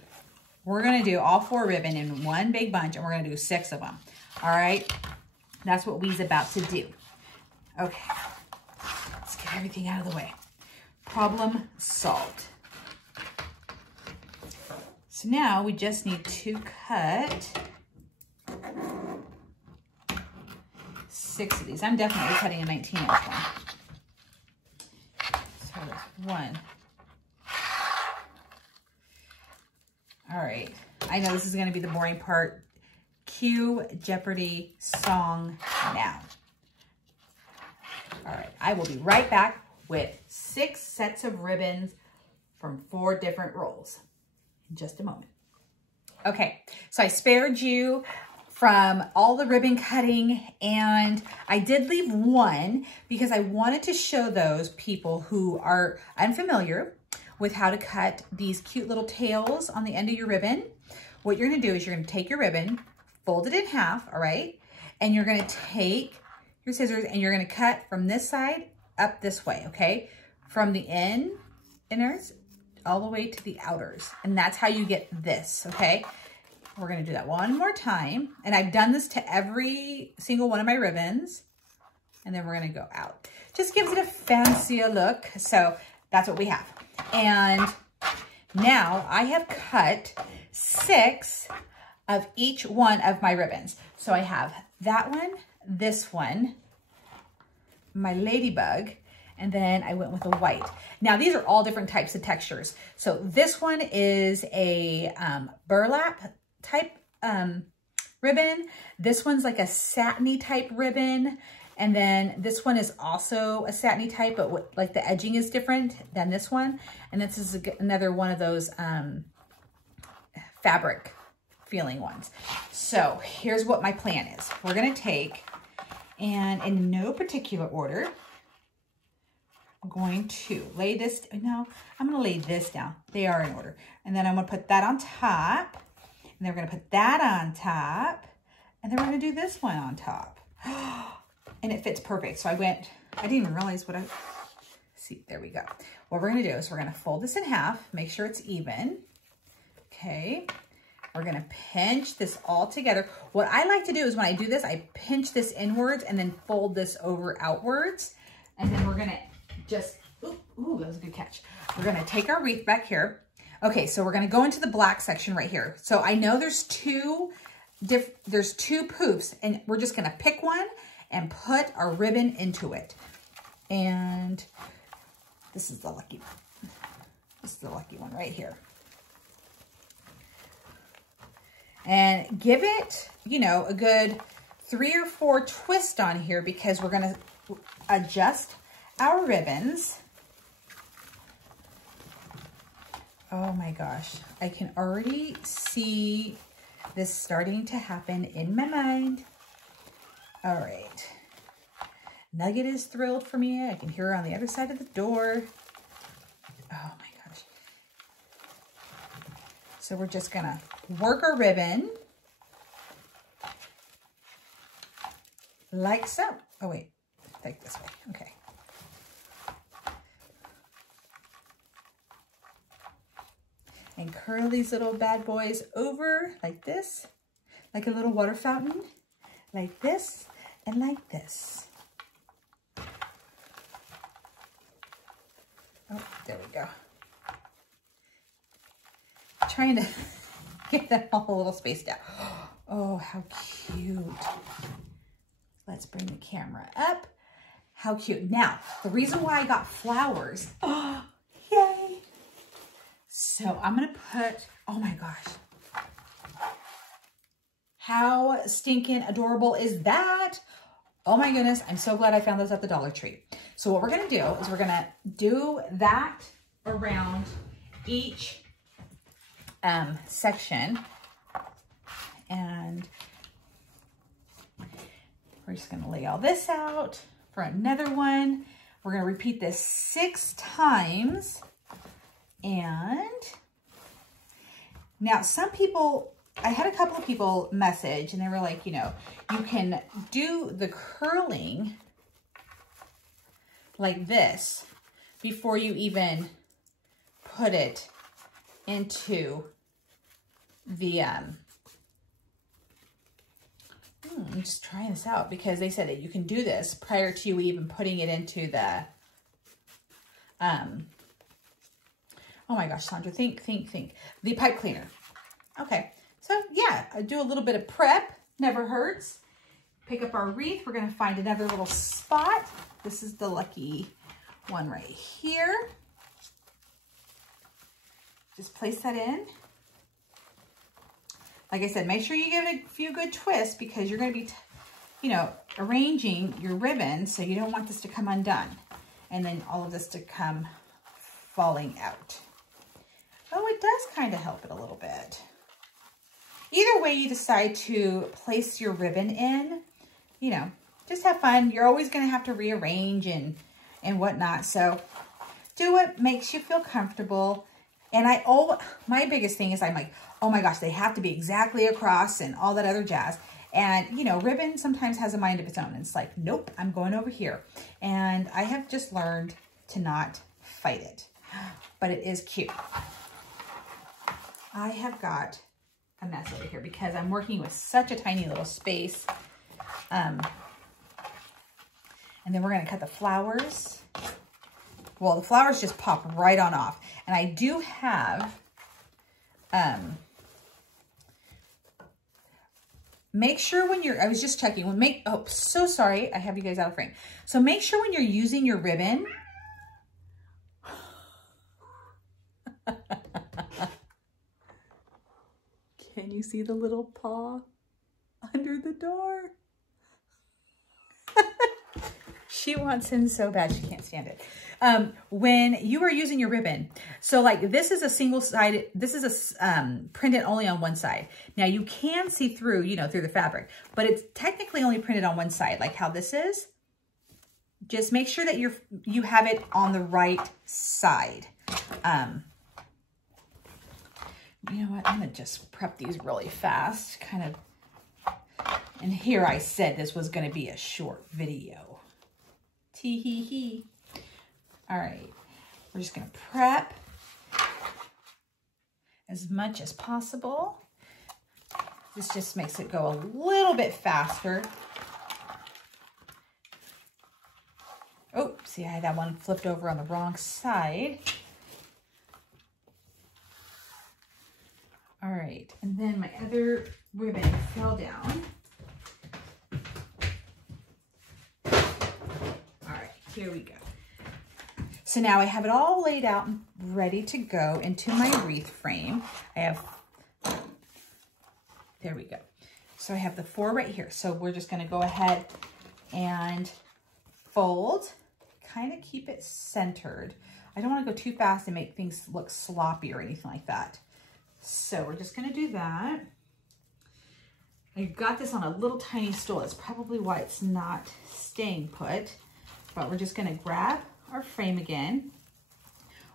We're gonna do all 4 ribbon in one big bunch, and we're gonna do 6 of them. All right, that's what we's about to do. Okay, let's get everything out of the way. Problem solved. So now we just need to cut 6 of these. I'm definitely cutting a 19-inch one. So there's 1. All right, I know this is gonna be the boring part. Cue Jeopardy song now. All right, I will be right back with 6 sets of ribbons from 4 different rolls in just a moment. Okay, so I spared you from all the ribbon cutting, and I did leave 1 because I wanted to show those people who are unfamiliar with how to cut these cute little tails on the end of your ribbon. What you're gonna do is you're gonna take your ribbon, fold it in half, all right? And you're gonna take your scissors and you're gonna cut from this side up this way, okay? From the inners all the way to the outers. And that's how you get this, okay? We're gonna do that one more time. And I've done this to every single one of my ribbons. And then we're gonna go out. Just gives it a fancier look. So that's what we have. And now I have cut 6 of each one of my ribbons. So I have that one, this one, my ladybug, and then I went with a white. Now these are all different types of textures. So this one is a burlap type ribbon. This one's like a satiny type ribbon. And then this one is also a satiny type, but like the edging is different than this one. And this is another one of those fabric feeling ones. So here's what my plan is. We're gonna take, and in no particular order, I'm going to lay this, no, I'm gonna lay this down. They are in order. And then I'm gonna put that on top, and then we're gonna put that on top, and then we're gonna do this one on top. And it fits perfect. So I didn't even realize what see, there we go. What we're gonna do is we're gonna fold this in half, make sure it's even. Okay, we're gonna pinch this all together. What I like to do is when I do this, I pinch this inwards and then fold this over outwards. And then we're gonna just, ooh, that was a good catch. We're gonna take our wreath back here. Okay, so we're gonna go into the black section right here. So I know there's two poofs, and we're just gonna pick one and put our ribbon into it. And this is the lucky one right here. And give it, you know, a good 3 or 4 twists on here, because we're gonna adjust our ribbons. Oh my gosh, I can already see this starting to happen in my mind. All right, Nugget is thrilled for me. I can hear her on the other side of the door. Oh my gosh. So we're just gonna work our ribbon like so. Oh wait, like this way, okay. And curl these little bad boys over like this, like a little water fountain, like this, and like this. Oh, there we go. Trying to get that all a little spaced out. Oh, how cute. Let's bring the camera up. How cute. Now, the reason why I got flowers, oh, yay. So I'm gonna put, oh my gosh. How stinking adorable is that? Oh my goodness, I'm so glad I found those at the Dollar Tree. So what we're gonna do is we're gonna do that around each section. And we're just gonna lay all this out for another one. We're gonna repeat this 6 times. And now some people, I had a couple of people message and they were like, you know, you can do the curling like this before you even put it into the, I'm just trying this out because they said that you can do this prior to you even putting it into the, oh my gosh, Sandra, think. The pipe cleaner. Okay, so yeah, I do a little bit of prep, never hurts. Pick up our wreath. We're gonna find another little spot. This is the lucky one right here. Just place that in. Like I said, make sure you give it a few good twists because you're gonna be, you know, arranging your ribbon, so you don't want this to come undone. And then all of this to come falling out. Oh, it does kind of help it a little bit. Either way you decide to place your ribbon in, you know, just have fun. You're always going to have to rearrange and whatnot. So do what makes you feel comfortable. And my biggest thing is I'm like, oh my gosh, they have to be exactly across and all that other jazz. And, you know, ribbon sometimes has a mind of its own. And it's like, nope, I'm going over here. And I have just learned to not fight it. But it is cute. I have got a mess over here because I'm working with such a tiny little space. And then we're going to cut the flowers. Well, the flowers just pop right on off. And I do have, make sure when you're, I was just checking, oh, so sorry, I have you guys out of frame. So make sure when you're using your ribbon, can you see the little paw under the door? She wants in so bad, she can't stand it. When you are using your ribbon, so like this is a single sided, this is a printed only on one side. Now you can see through, you know, through the fabric, but it's technically only printed on one side, like how this is. Just make sure that you have it on the right side. You know what, I'm gonna just prep these really fast, kind of, and here I said this was gonna be a short video. Tee-hee-hee. All right, we're just gonna prep as much as possible. This just makes it go a little bit faster. Oh, see, I had that one flipped over on the wrong side. All right, and then my other ribbon fell down. All right, here we go. So now I have it all laid out and ready to go into my wreath frame. I have, there we go. So I have the 4 right here. So we're just gonna go ahead and fold, kind of keep it centered. I don't wanna go too fast and make things look sloppy or anything like that. So we're just gonna do that. I got this on a little tiny stool. That's probably why it's not staying put, but we're just gonna grab our frame again.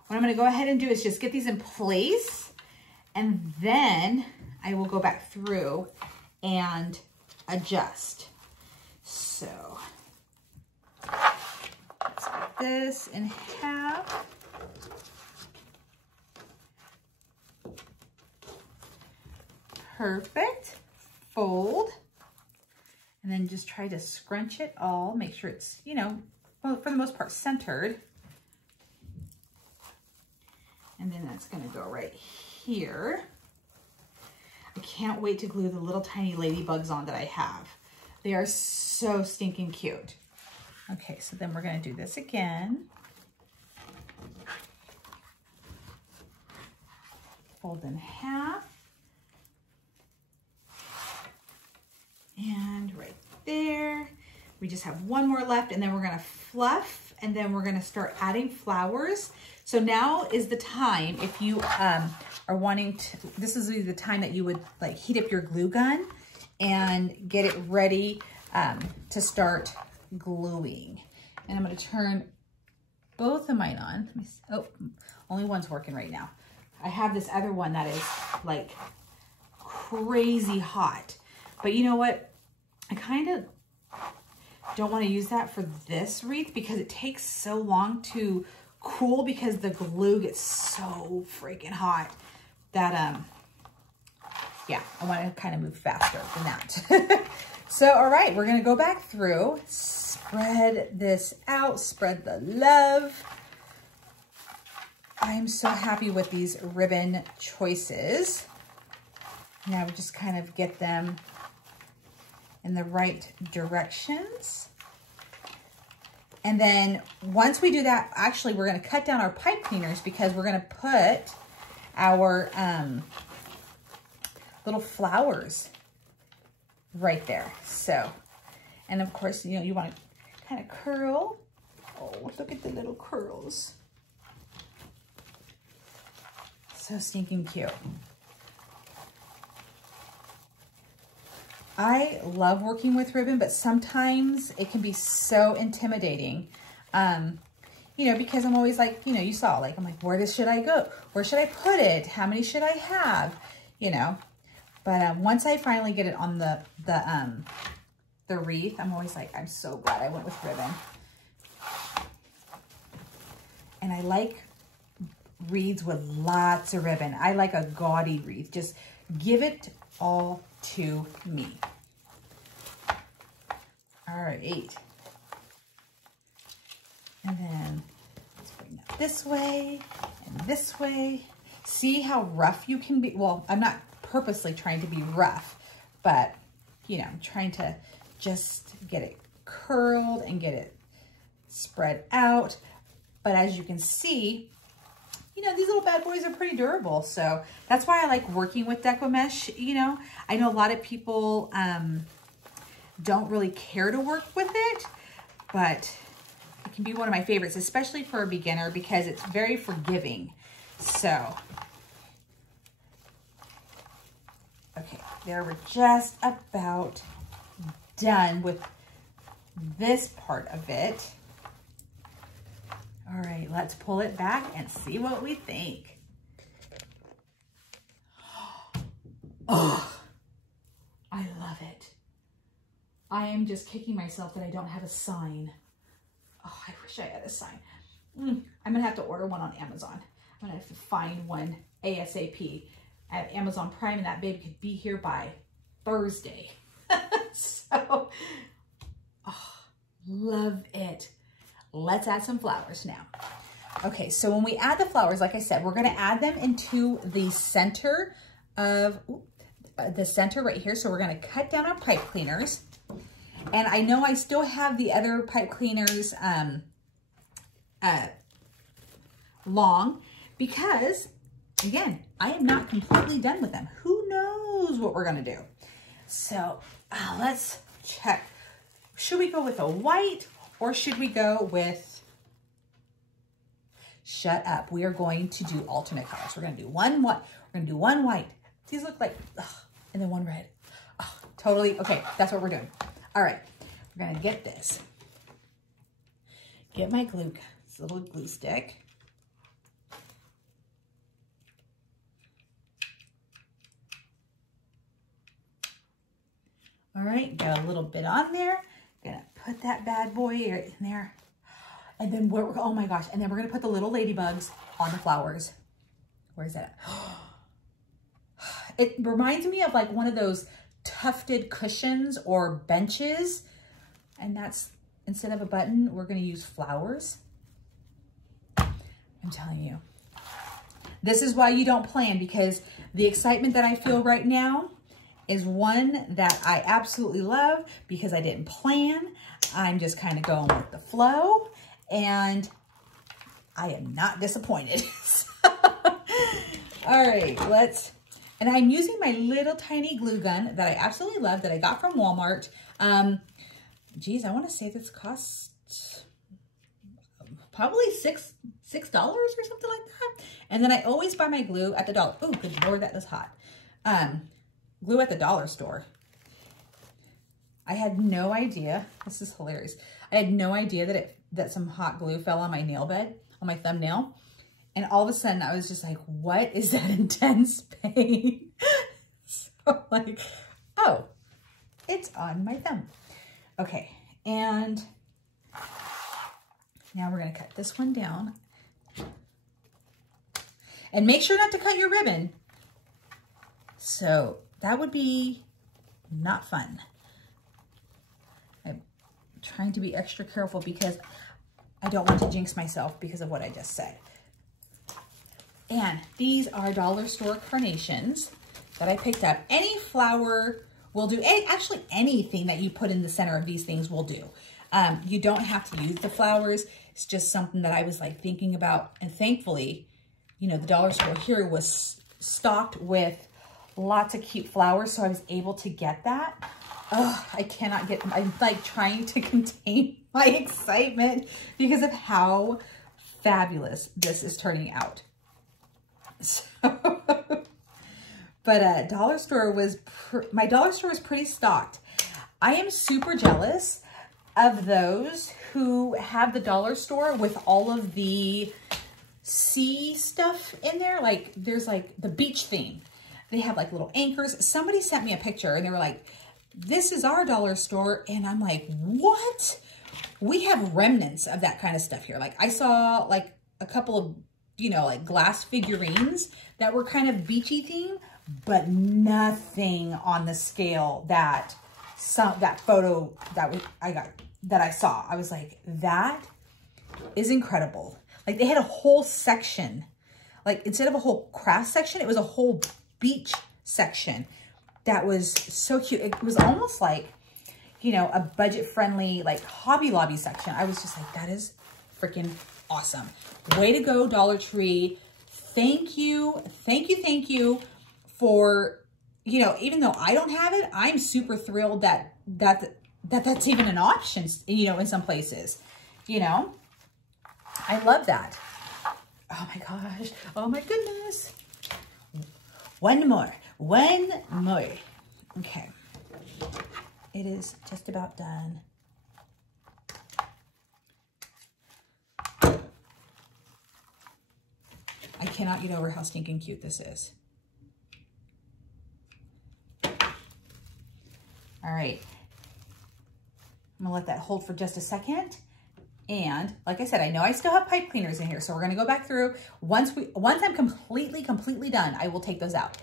What I'm gonna go ahead and do is just get these in place, and then I will go back through and adjust. So let's get this in half. Perfect. Fold, and then just try to scrunch it all. Make sure it's, you know, well, for the most part, centered. And then that's gonna go right here. I can't wait to glue the little tiny ladybugs on that I have. They are so stinking cute. Okay, so then we're gonna do this again. Fold in half. And right there, we just have one more left, and then we're gonna fluff, and then we're gonna start adding flowers. So now is the time, if you are wanting to, this is the time that you would like heat up your glue gun and get it ready to start gluing. And I'm gonna turn both of mine on. Let me see. Oh, only one's working right now. I have this other one that is like crazy hot. But you know what? I kind of don't want to use that for this wreath because it takes so long to cool because the glue gets so freaking hot. that, yeah, I want to kind of move faster than that. So, all right, we're going to go back through, spread this out, spread the love. I am so happy with these ribbon choices. Now we just kind of get them in the right directions. And then once we do that, actually, we're going to cut down our pipe cleaners because we're going to put our little flowers right there. So, and of course, you know, you want to kind of curl. Oh, look at the little curls. So stinking cute. I love working with ribbon, but sometimes it can be so intimidating. You know, because I'm always like, you know, you saw, like, I'm like, where should I go? Where should I put it? How many should I have? You know, but once I finally get it on the wreath, I'm always like, I'm so glad I went with ribbon. And I like wreaths with lots of ribbon. I like a gaudy wreath. Just give it all to me. All right. And then let's bring that this way and this way. See how rough you can be? Well, I'm not purposely trying to be rough, but you know, I'm trying to just get it curled and get it spread out. But as you can see, you know, these little bad boys are pretty durable. So that's why I like working with Deco mesh. You know, I know a lot of people don't really care to work with it, but it can be one of my favorites, especially for a beginner because it's very forgiving. So, okay, there we're just about done with this part of it. All right, let's pull it back and see what we think. Oh, I love it. I am just kicking myself that I don't have a sign. Oh, I wish I had a sign. I'm gonna have to order one on Amazon. I'm gonna have to find one ASAP at Amazon Prime, and that baby could be here by Thursday. So, oh, love it. Let's add some flowers now. Okay, so when we add the flowers, like I said, we're gonna add them into the center of, the center right here. So we're gonna cut down our pipe cleaners. And I know I still have the other pipe cleaners long because, again, I am not completely done with them. Who knows what we're gonna do? So let's check. Should we go with a white? Or should we go with, shut up. We are going to do alternate colors. We're going to do one white. We're going to do one white. These look like, and then one red. Oh, totally. Okay, that's what we're doing. All right, we're going to get this. Get my glue, this little glue stick. All right, got a little bit on there. Gonna put that bad boy right in there. And then we're, oh my gosh, and then we're gonna put the little ladybugs on the flowers. Where is that? It reminds me of like one of those tufted cushions or benches. And that's, instead of a button, we're gonna use flowers. I'm telling you. This is why you don't plan, because the excitement that I feel right now is one that I absolutely love because I didn't plan. I'm just kind of going with the flow, and I am not disappointed. All right, and I'm using my little tiny glue gun that I absolutely love that I got from Walmart. Geez, I want to say this costs probably $6 or something like that. And then I always buy my glue at the dollar. Oh, good Lord, that was hot. Glue at the dollar store. I had no idea. This is hilarious. I had no idea that some hot glue fell on my nail bed, on my thumbnail. And all of a sudden I was just like, what is that intense pain? So like, oh, it's on my thumb. Okay. And now we're going to cut this one down. And make sure not to cut your ribbon. So that would be not fun. I'm trying to be extra careful because I don't want to jinx myself because of what I just said. And these are dollar store carnations that I picked up. Any flower will do. Actually, anything that you put in the center of these things will do. You don't have to use the flowers. It's just something that I was like thinking about. And thankfully, you know, the dollar store here was stocked with lots of cute flowers. So I was able to get that. Oh, I cannot get, I'm like trying to contain my excitement because of how fabulous this is turning out. So, but dollar store was, my dollar store was pretty stocked. I am super jealous of those who have the dollar store with all of the sea stuff in there. Like there's like the beach theme. They have like little anchors. Somebody sent me a picture and they were like, this is our dollar store. And I'm like, what? We have remnants of that kind of stuff here. Like I saw like a couple of, you know, like glass figurines that were kind of beachy theme, but nothing on the scale that that photo that I saw. I was like, that is incredible. Like they had a whole section, like instead of a whole craft section, it was a whole beach section. That was so cute. It was almost like, you know, a budget-friendly, like, Hobby Lobby section. I was just like, that is freaking awesome. Way to go, Dollar Tree. Thank you. Thank you. Thank you for, you know, even though I don't have it, I'm super thrilled that that's even an option, you know, in some places, you know. I love that. Oh, my gosh. Oh, my goodness. One more. Okay. It is just about done. I cannot get over how stinking cute this is. All right. I'm gonna let that hold for just a second. And like I said, I know I still have pipe cleaners in here, so we're gonna go back through. Once I'm completely done, I will take those out.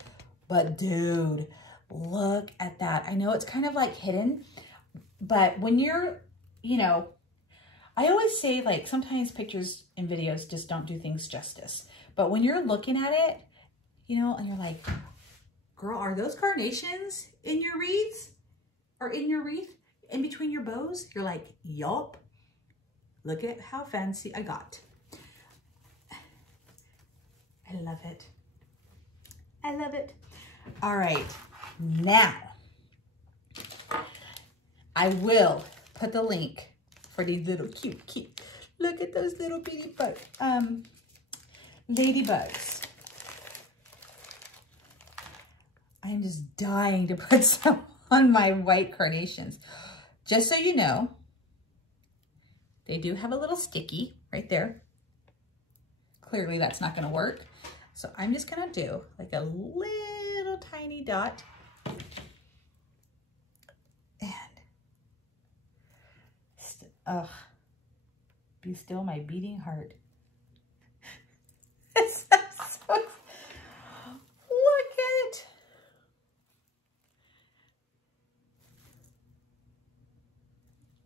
But dude, look at that. I know it's kind of like hidden, but when you're, you know, I always say like sometimes pictures and videos just don't do things justice. But when you're looking at it, you know, and you're like, girl, are those carnations in your wreaths? Or in your wreath? In between your bows? You're like, yup. Look at how fancy I got. I love it. I love it. All right, now I will put the link for these little cute, look at those little bitty ladybugs. I'm just dying to put some on my white carnations. Just so you know, they do have a little sticky right there. Clearly that's not gonna work. So I'm just gonna do like a little tiny dot. And, be still my beating heart. Look at it.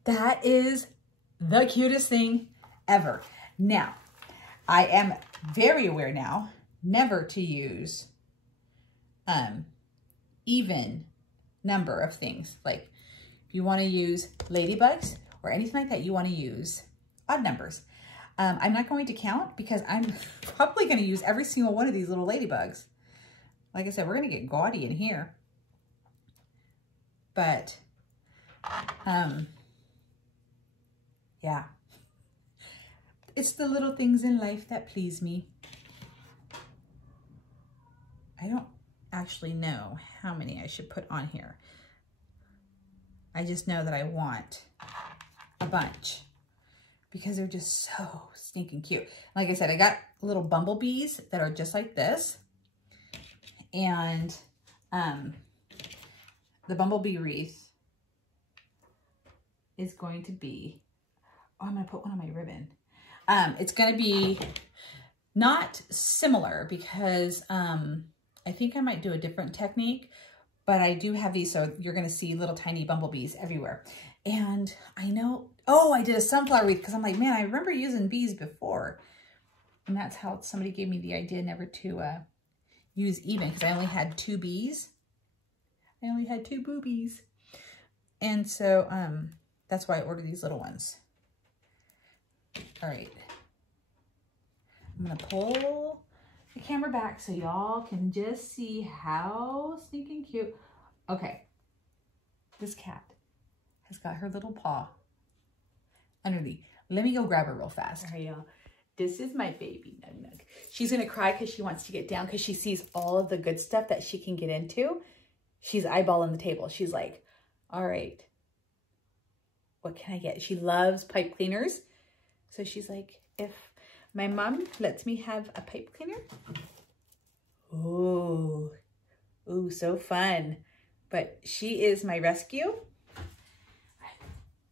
That is the cutest thing ever. Now, I am very aware now never to use even number of things. Like if you want to use ladybugs or anything like that, you want to use odd numbers. I'm not going to count because I'm probably going to use every single one of these little ladybugs. Like I said, we're going to get gaudy in here. But, yeah. It's the little things in life that please me. I don't actually know how many I should put on here. I just know that I want a bunch because they're just so stinking cute. Like I said, I got little bumblebees that are just like this. And the bumblebee wreath is going to be, oh, I'm going to put one on my ribbon. It's going to be not similar because I think I might do a different technique, but I do have these, so you're gonna see little tiny bumblebees everywhere. And I know, oh, I did a sunflower wreath because I'm like, man, I remember using bees before. And that's how somebody gave me the idea never to use even, because I only had 2 bees. I only had 2 boobies. And so that's why I ordered these little ones. All right. I'm gonna pull the camera back so y'all can just see how sneaking cute. Okay, this cat has got her little paw underneath. Let me go grab her real fast. All right, y'all. This is my baby, Nug Nug. She's gonna cry because she wants to get down because she sees all of the good stuff that she can get into. She's eyeballing the table. She's like, all right, what can I get? She loves pipe cleaners. So she's like, if my mom lets me have a pipe cleaner. Ooh, ooh, so fun. But she is my rescue.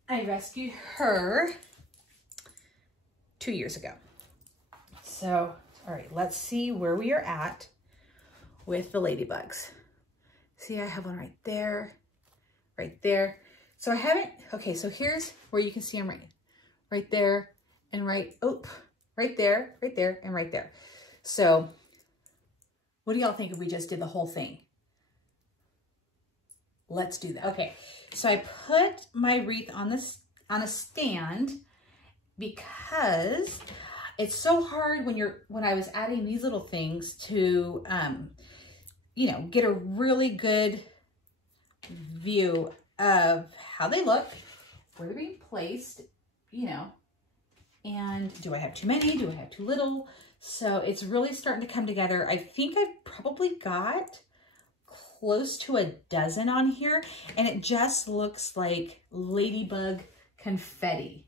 I rescued her 2 years ago. So, all right, let's see where we are at with the ladybugs. See, I have one right there, right there. So I haven't, okay, so here's where you can see them right there and right there, and right there. So what do y'all think if we just did the whole thing? Let's do that. Okay, so I put my wreath on this on a stand because it's so hard when I was adding these little things to you know, get a really good view of how they look, where they're being placed, you know, and do I have too many? Do I have too little? So it's really starting to come together. I think I've probably got close to a dozen on here, and it just looks like ladybug confetti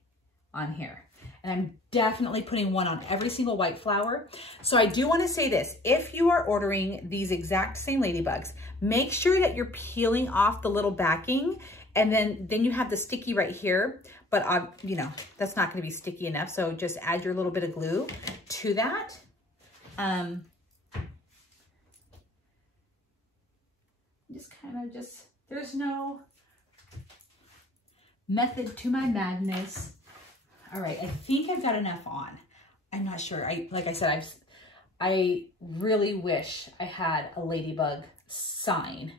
on here. And I'm definitely putting one on every single white flower. So I do want to say this, if you are ordering these exact same ladybugs, make sure that you're peeling off the little backing, and then you have the sticky right here. But you know, that's not going to be sticky enough. So just add your little bit of glue to that. There's no method to my madness. All right, I think I've got enough on. I'm not sure. Like I said, I really wish I had a ladybug sign,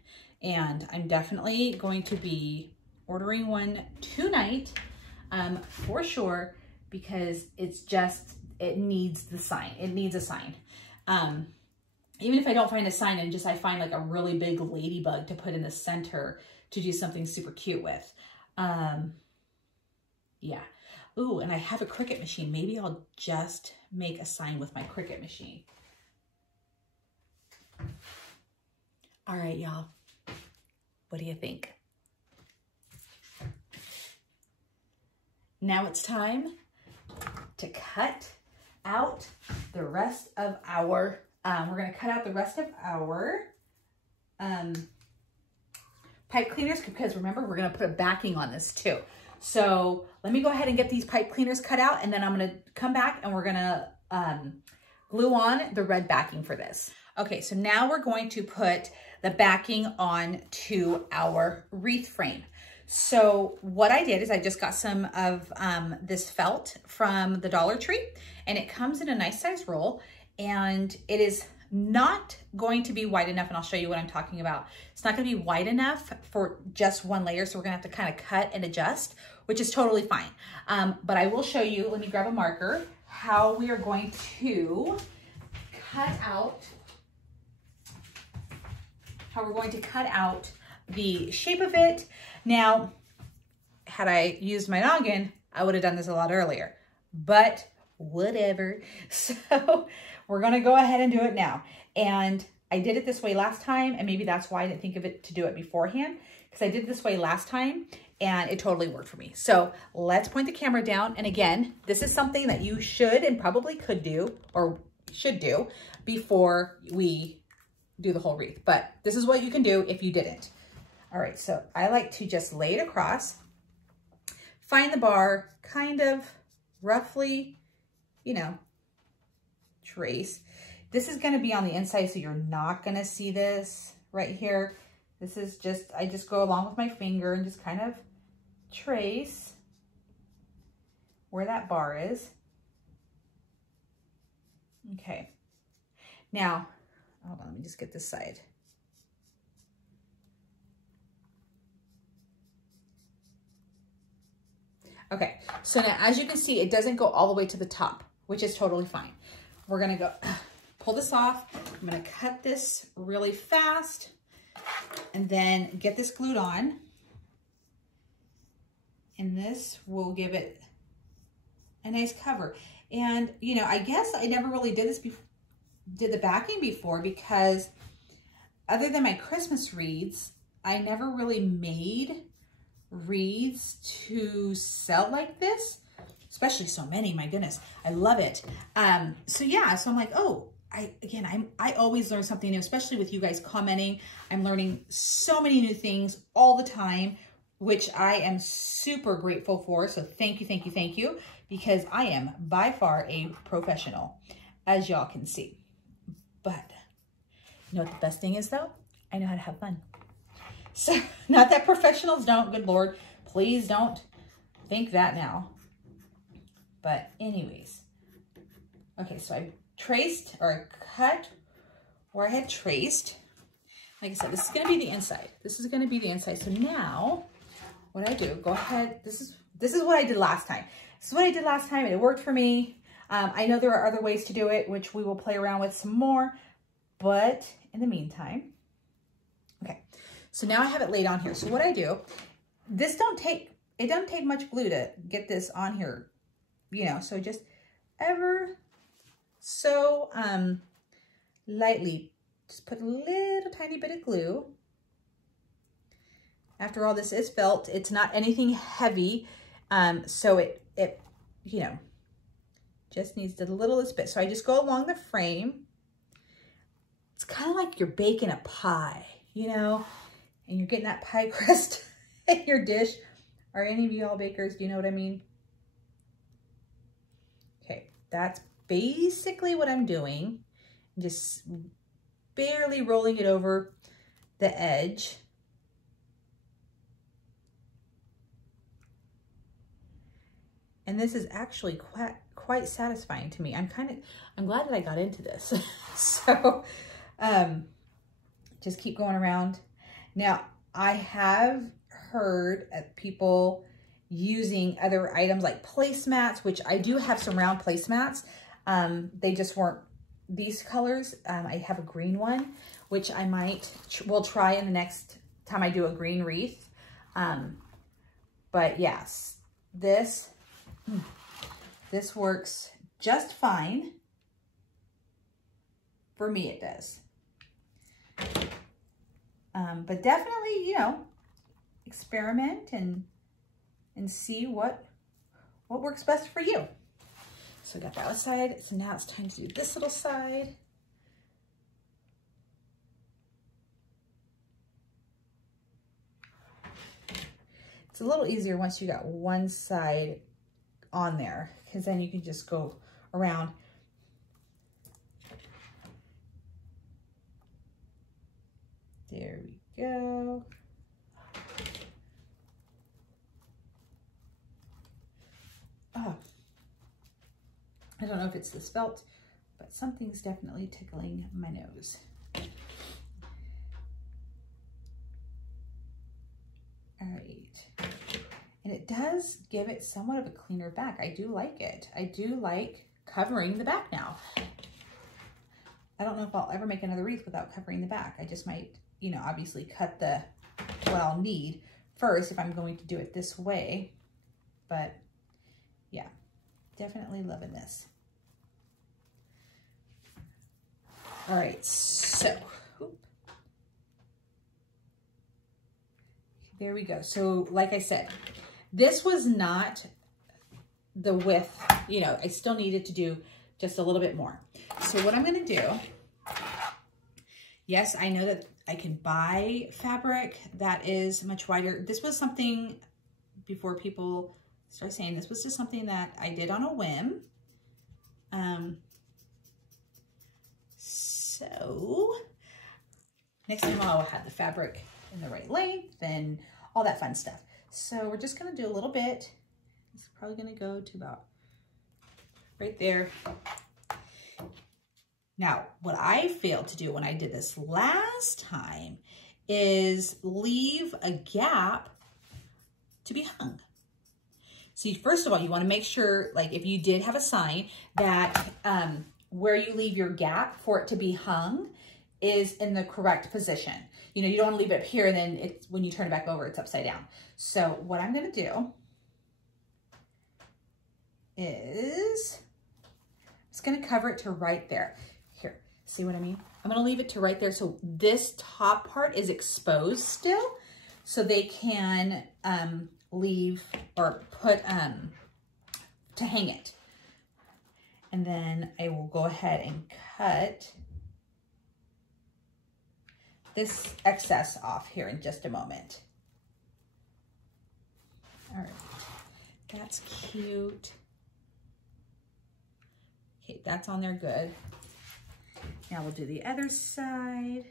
and I'm definitely going to be ordering one tonight for sure, because it needs the sign. It needs a sign. Even if I don't find a sign and I find like a really big ladybug to put in the center to do something super cute with. Yeah. Ooh, and I have a Cricut machine. Maybe I'll just make a sign with my Cricut machine. All right, y'all. What do you think? Now it's time to cut out the rest of our, we're gonna cut out the rest of our pipe cleaners, because remember, we're gonna put a backing on this too. So let me go ahead and get these pipe cleaners cut out, and then I'm gonna come back and we're gonna glue on the red backing for this. Okay, so now we're going to put the backing on to our wreath frame. So what I did is I just got some of this felt from the Dollar Tree, and it comes in a nice size roll, and it is not going to be wide enough, and I'll show you what I'm talking about. It's not gonna be wide enough for just one layer, so we're gonna have to kind of cut and adjust, which is totally fine. But I will show you, let me grab a marker, how we are going to cut out, the shape of it. Now, had I used my noggin, I would have done this a lot earlier, but whatever. So we're gonna go ahead and do it now. And I did it this way last time, and maybe that's why I didn't think of it to do it beforehand, because I did it this way last time and it totally worked for me. So let's point the camera down. And again, this is something that you should and probably could do, or should do, before we do the whole wreath. But this is what you can do if you didn't. All right, so I like to just lay it across, find the bar, kind of roughly, you know, trace, This is going to be on the inside, so you're not going to see this right here. This is just, I just go along with my finger and just kind of trace where that bar is. Okay. Now, hold on, let me just get this side. Okay, so now as you can see, it doesn't go all the way to the top, which is totally fine. We're gonna go pull this off. I'm gonna cut this really fast and then get this glued on. And this will give it a nice cover. And you know, I guess I never really did this before, did the backing before, because other than my Christmas wreaths, I never really made wreaths to sell like this, especially so many. My goodness, I love it. So yeah, so I'm like, oh, I always learn something new, especially with you guys commenting. I'm learning so many new things all the time, which I am super grateful for. So thank you, thank you, thank you, because I am by far a professional, as y'all can see. But you know what the best thing is though? I know how to have fun. So not that professionals don't, good Lord, please don't think that now. But anyways, okay, so I traced or cut where I had traced. Like I said, this is going to be the inside. This is going to be the inside. So now what I do, go ahead. This is what I did last time. This is what I did last time, and it worked for me. I know there are other ways to do it, which we will play around with some more. But in the meantime, okay. So now I have it laid on here. So what I do, it doesn't take much glue to get this on here, you know, so just ever so lightly, just put a little tiny bit of glue. After all, this is felt. It's not anything heavy. So it, you know, just needs the littlest bit. So I just go along the frame. It's kind of like you're baking a pie, you know, and you're getting that pie crust in your dish. Are any of you all bakers? Do you know what I mean? Okay, that's basically what I'm doing. Just barely rolling it over the edge. And this is actually quite satisfying to me. I'm glad that I got into this. So just keep going around. Now, I have heard of people using other items like placemats, which I do have some round placemats. They just weren't these colors. I have a green one, which I will try in the next time I do a green wreath. But yes, this works just fine. For me, it does. But definitely, you know, experiment and see what works best for you. So I got that side. So now it's time to do this little side. It's a little easier once you got one side on there, because then you can just go around. There we go. Oh, I don't know if it's this felt, but something's definitely tickling my nose. All right. And it does give it somewhat of a cleaner back. I do like it. I do like covering the back now. I don't know if I'll ever make another wreath without covering the back. I just might, you know, obviously cut what I'll need first if I'm going to do it this way. But yeah, definitely loving this. All right, so there we go. So like I said, this was not the width, you know, I still needed to do just a little bit more. So what I'm going to do, yes, I know that I can buy fabric that is much wider. This was something, before people start saying, this was just something that I did on a whim. So next time I'll have the fabric in the right length and all that fun stuff. So we're just gonna do a little bit. It's probably gonna go to about right there. Now, what I failed to do when I did this last time is leave a gap to be hung. See, first of all, you want to make sure, like if you did have a sign, that where you leave your gap for it to be hung is in the correct position. You know, you don't want to leave it up here and then it's, when you turn it back over, it's upside down. So what I'm going to do is just going to cover it to right there. Here, see what I mean? I'm going to leave it to right there. So this top part is exposed still, so they can leave or put to hang it. And then I will go ahead and cut this excess off here in just a moment. All right, that's cute. Okay, that's on there good. Now we'll do the other side,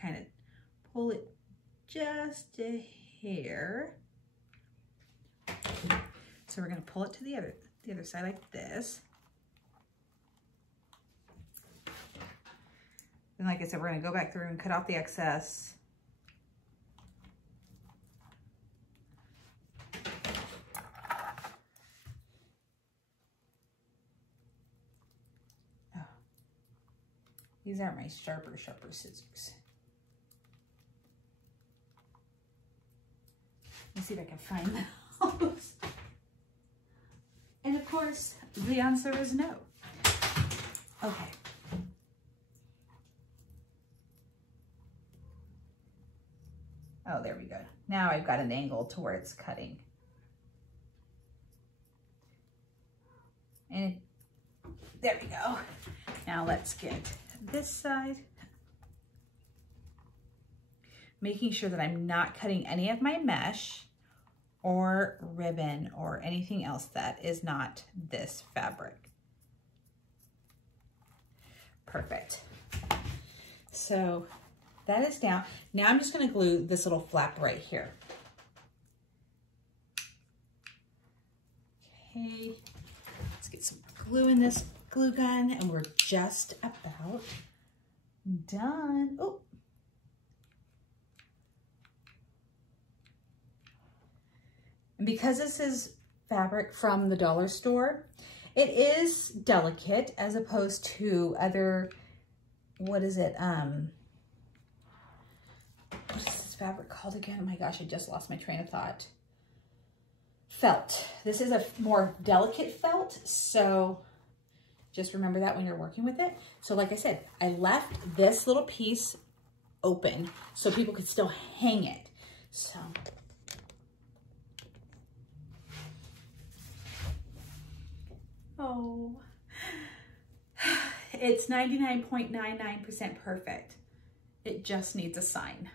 kind of pull it just a hair. So we're gonna pull it to the other side like this. And like I said, we're gonna go back through and cut off the excess. Oh. These aren't my sharper scissors. Let me see if I can find those. And of course, the answer is no. Okay. Oh, there we go. Now I've got an angle to where it's cutting. And there we go. Now let's get this side. Making sure that I'm not cutting any of my mesh or ribbon or anything else that is not this fabric. Perfect. So that is down. Now I'm just going to glue this little flap right here. Okay, let's get some glue in this glue gun and we're just about done. Oh. And because this is fabric from the dollar store, it is delicate as opposed to other, what is it? What is this fabric called again? Oh my gosh, I just lost my train of thought. Felt. This is a more delicate felt, so just remember that when you're working with it. So like I said, I left this little piece open so people could still hang it. So oh, it's 99.99% perfect. It just needs a sign.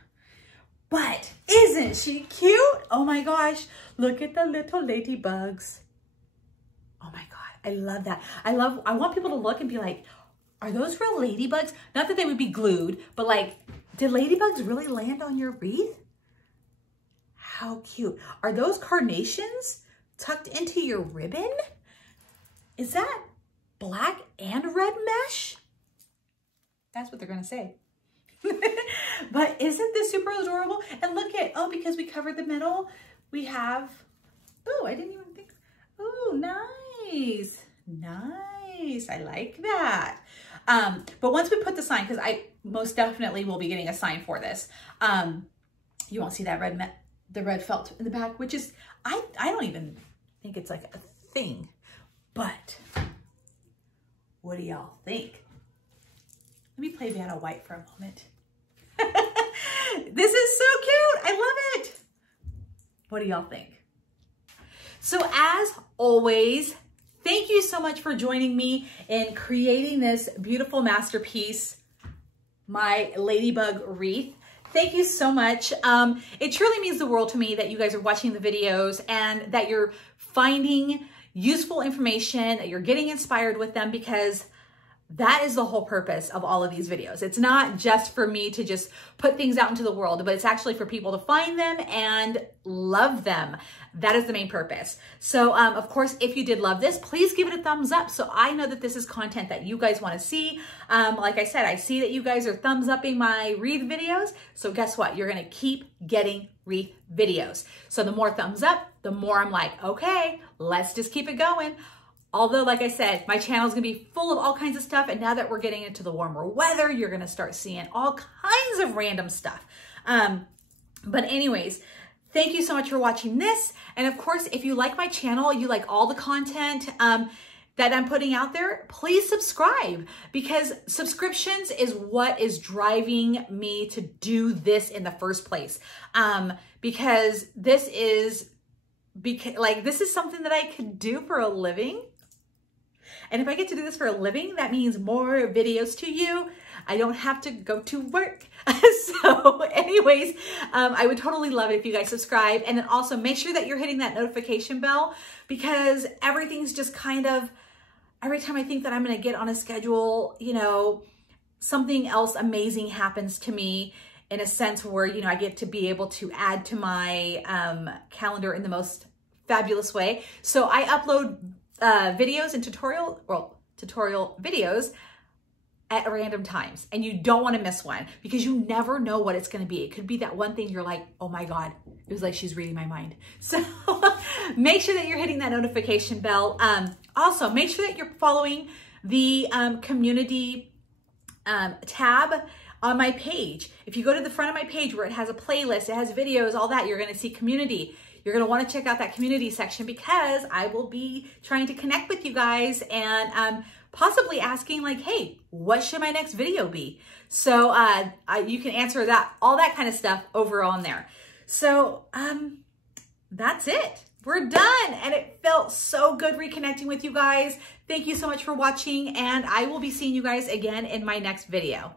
But isn't she cute? Oh my gosh, look at the little ladybugs. Oh my God, I love that. I want people to look and be like, are those real ladybugs? Not that they would be glued, but like, did ladybugs really land on your wreath? How cute. Are those carnations tucked into your ribbon? Is that black and red mesh? That's what they're gonna say. But isn't this super adorable? And look at, oh, because we covered the middle, we have, oh, I didn't even think, oh, nice. Nice, I like that. But once we put the sign, because I most definitely will be getting a sign for this, you won't see that the red felt in the back, which is, I don't even think it's like a thing. But what do y'all think? Let me play Vanna White for a moment. This is so cute. I love it. What do y'all think? So as always, thank you so much for joining me in creating this beautiful masterpiece, my Ladybug Wreath. Thank you so much. It truly means the world to me that you guys are watching the videos and that you're finding useful information, that you're getting inspired with them, because That is the whole purpose of all of these videos. It's not just for me to just put things out into the world, but it's actually for people to find them and love them. That is the main purpose. So of course, if you did love this, please give it a thumbs up so I know that this is content that you guys want to see. Like I said, I see that you guys are thumbs upping my wreath videos. So guess what? You're going to keep getting wreath videos. So the more thumbs up, the more I'm like, okay, let's just keep it going. Although, like I said, my channel is going to be full of all kinds of stuff. And now that we're getting into the warmer weather, you're going to start seeing all kinds of random stuff. But anyways, thank you so much for watching this. And of course, if you like my channel, you like all the content that I'm putting out there, please subscribe, because subscriptions is what is driving me to do this in the first place. Because this is something that I could do for a living. And if I get to do this for a living, that means more videos to you. I don't have to go to work. So anyways, I would totally love it if you guys subscribe. And then also make sure that you're hitting that notification bell, because everything's just kind of, every time I think that I'm going to get on a schedule, you know, something else amazing happens to me, in a sense where, you know, I get to be able to add to my calendar in the most fabulous way. So I upload videos and tutorial videos at random times, and you don't want to miss one, because you never know what it's going to be. It could be that one thing you're like, oh my God, it was like she's reading my mind. So make sure that you're hitting that notification bell. Also, make sure that you're following the community tab on my page. If you go to the front of my page where it has a playlist, it has videos, all that, you're going to see community. You're going to want to check out that community section, because I will be trying to connect with you guys and possibly asking like, hey, what should my next video be? So you can answer that, all that kind of stuff over on there. So that's it. We're done. And it felt so good reconnecting with you guys. Thank you so much for watching, and I will be seeing you guys again in my next video.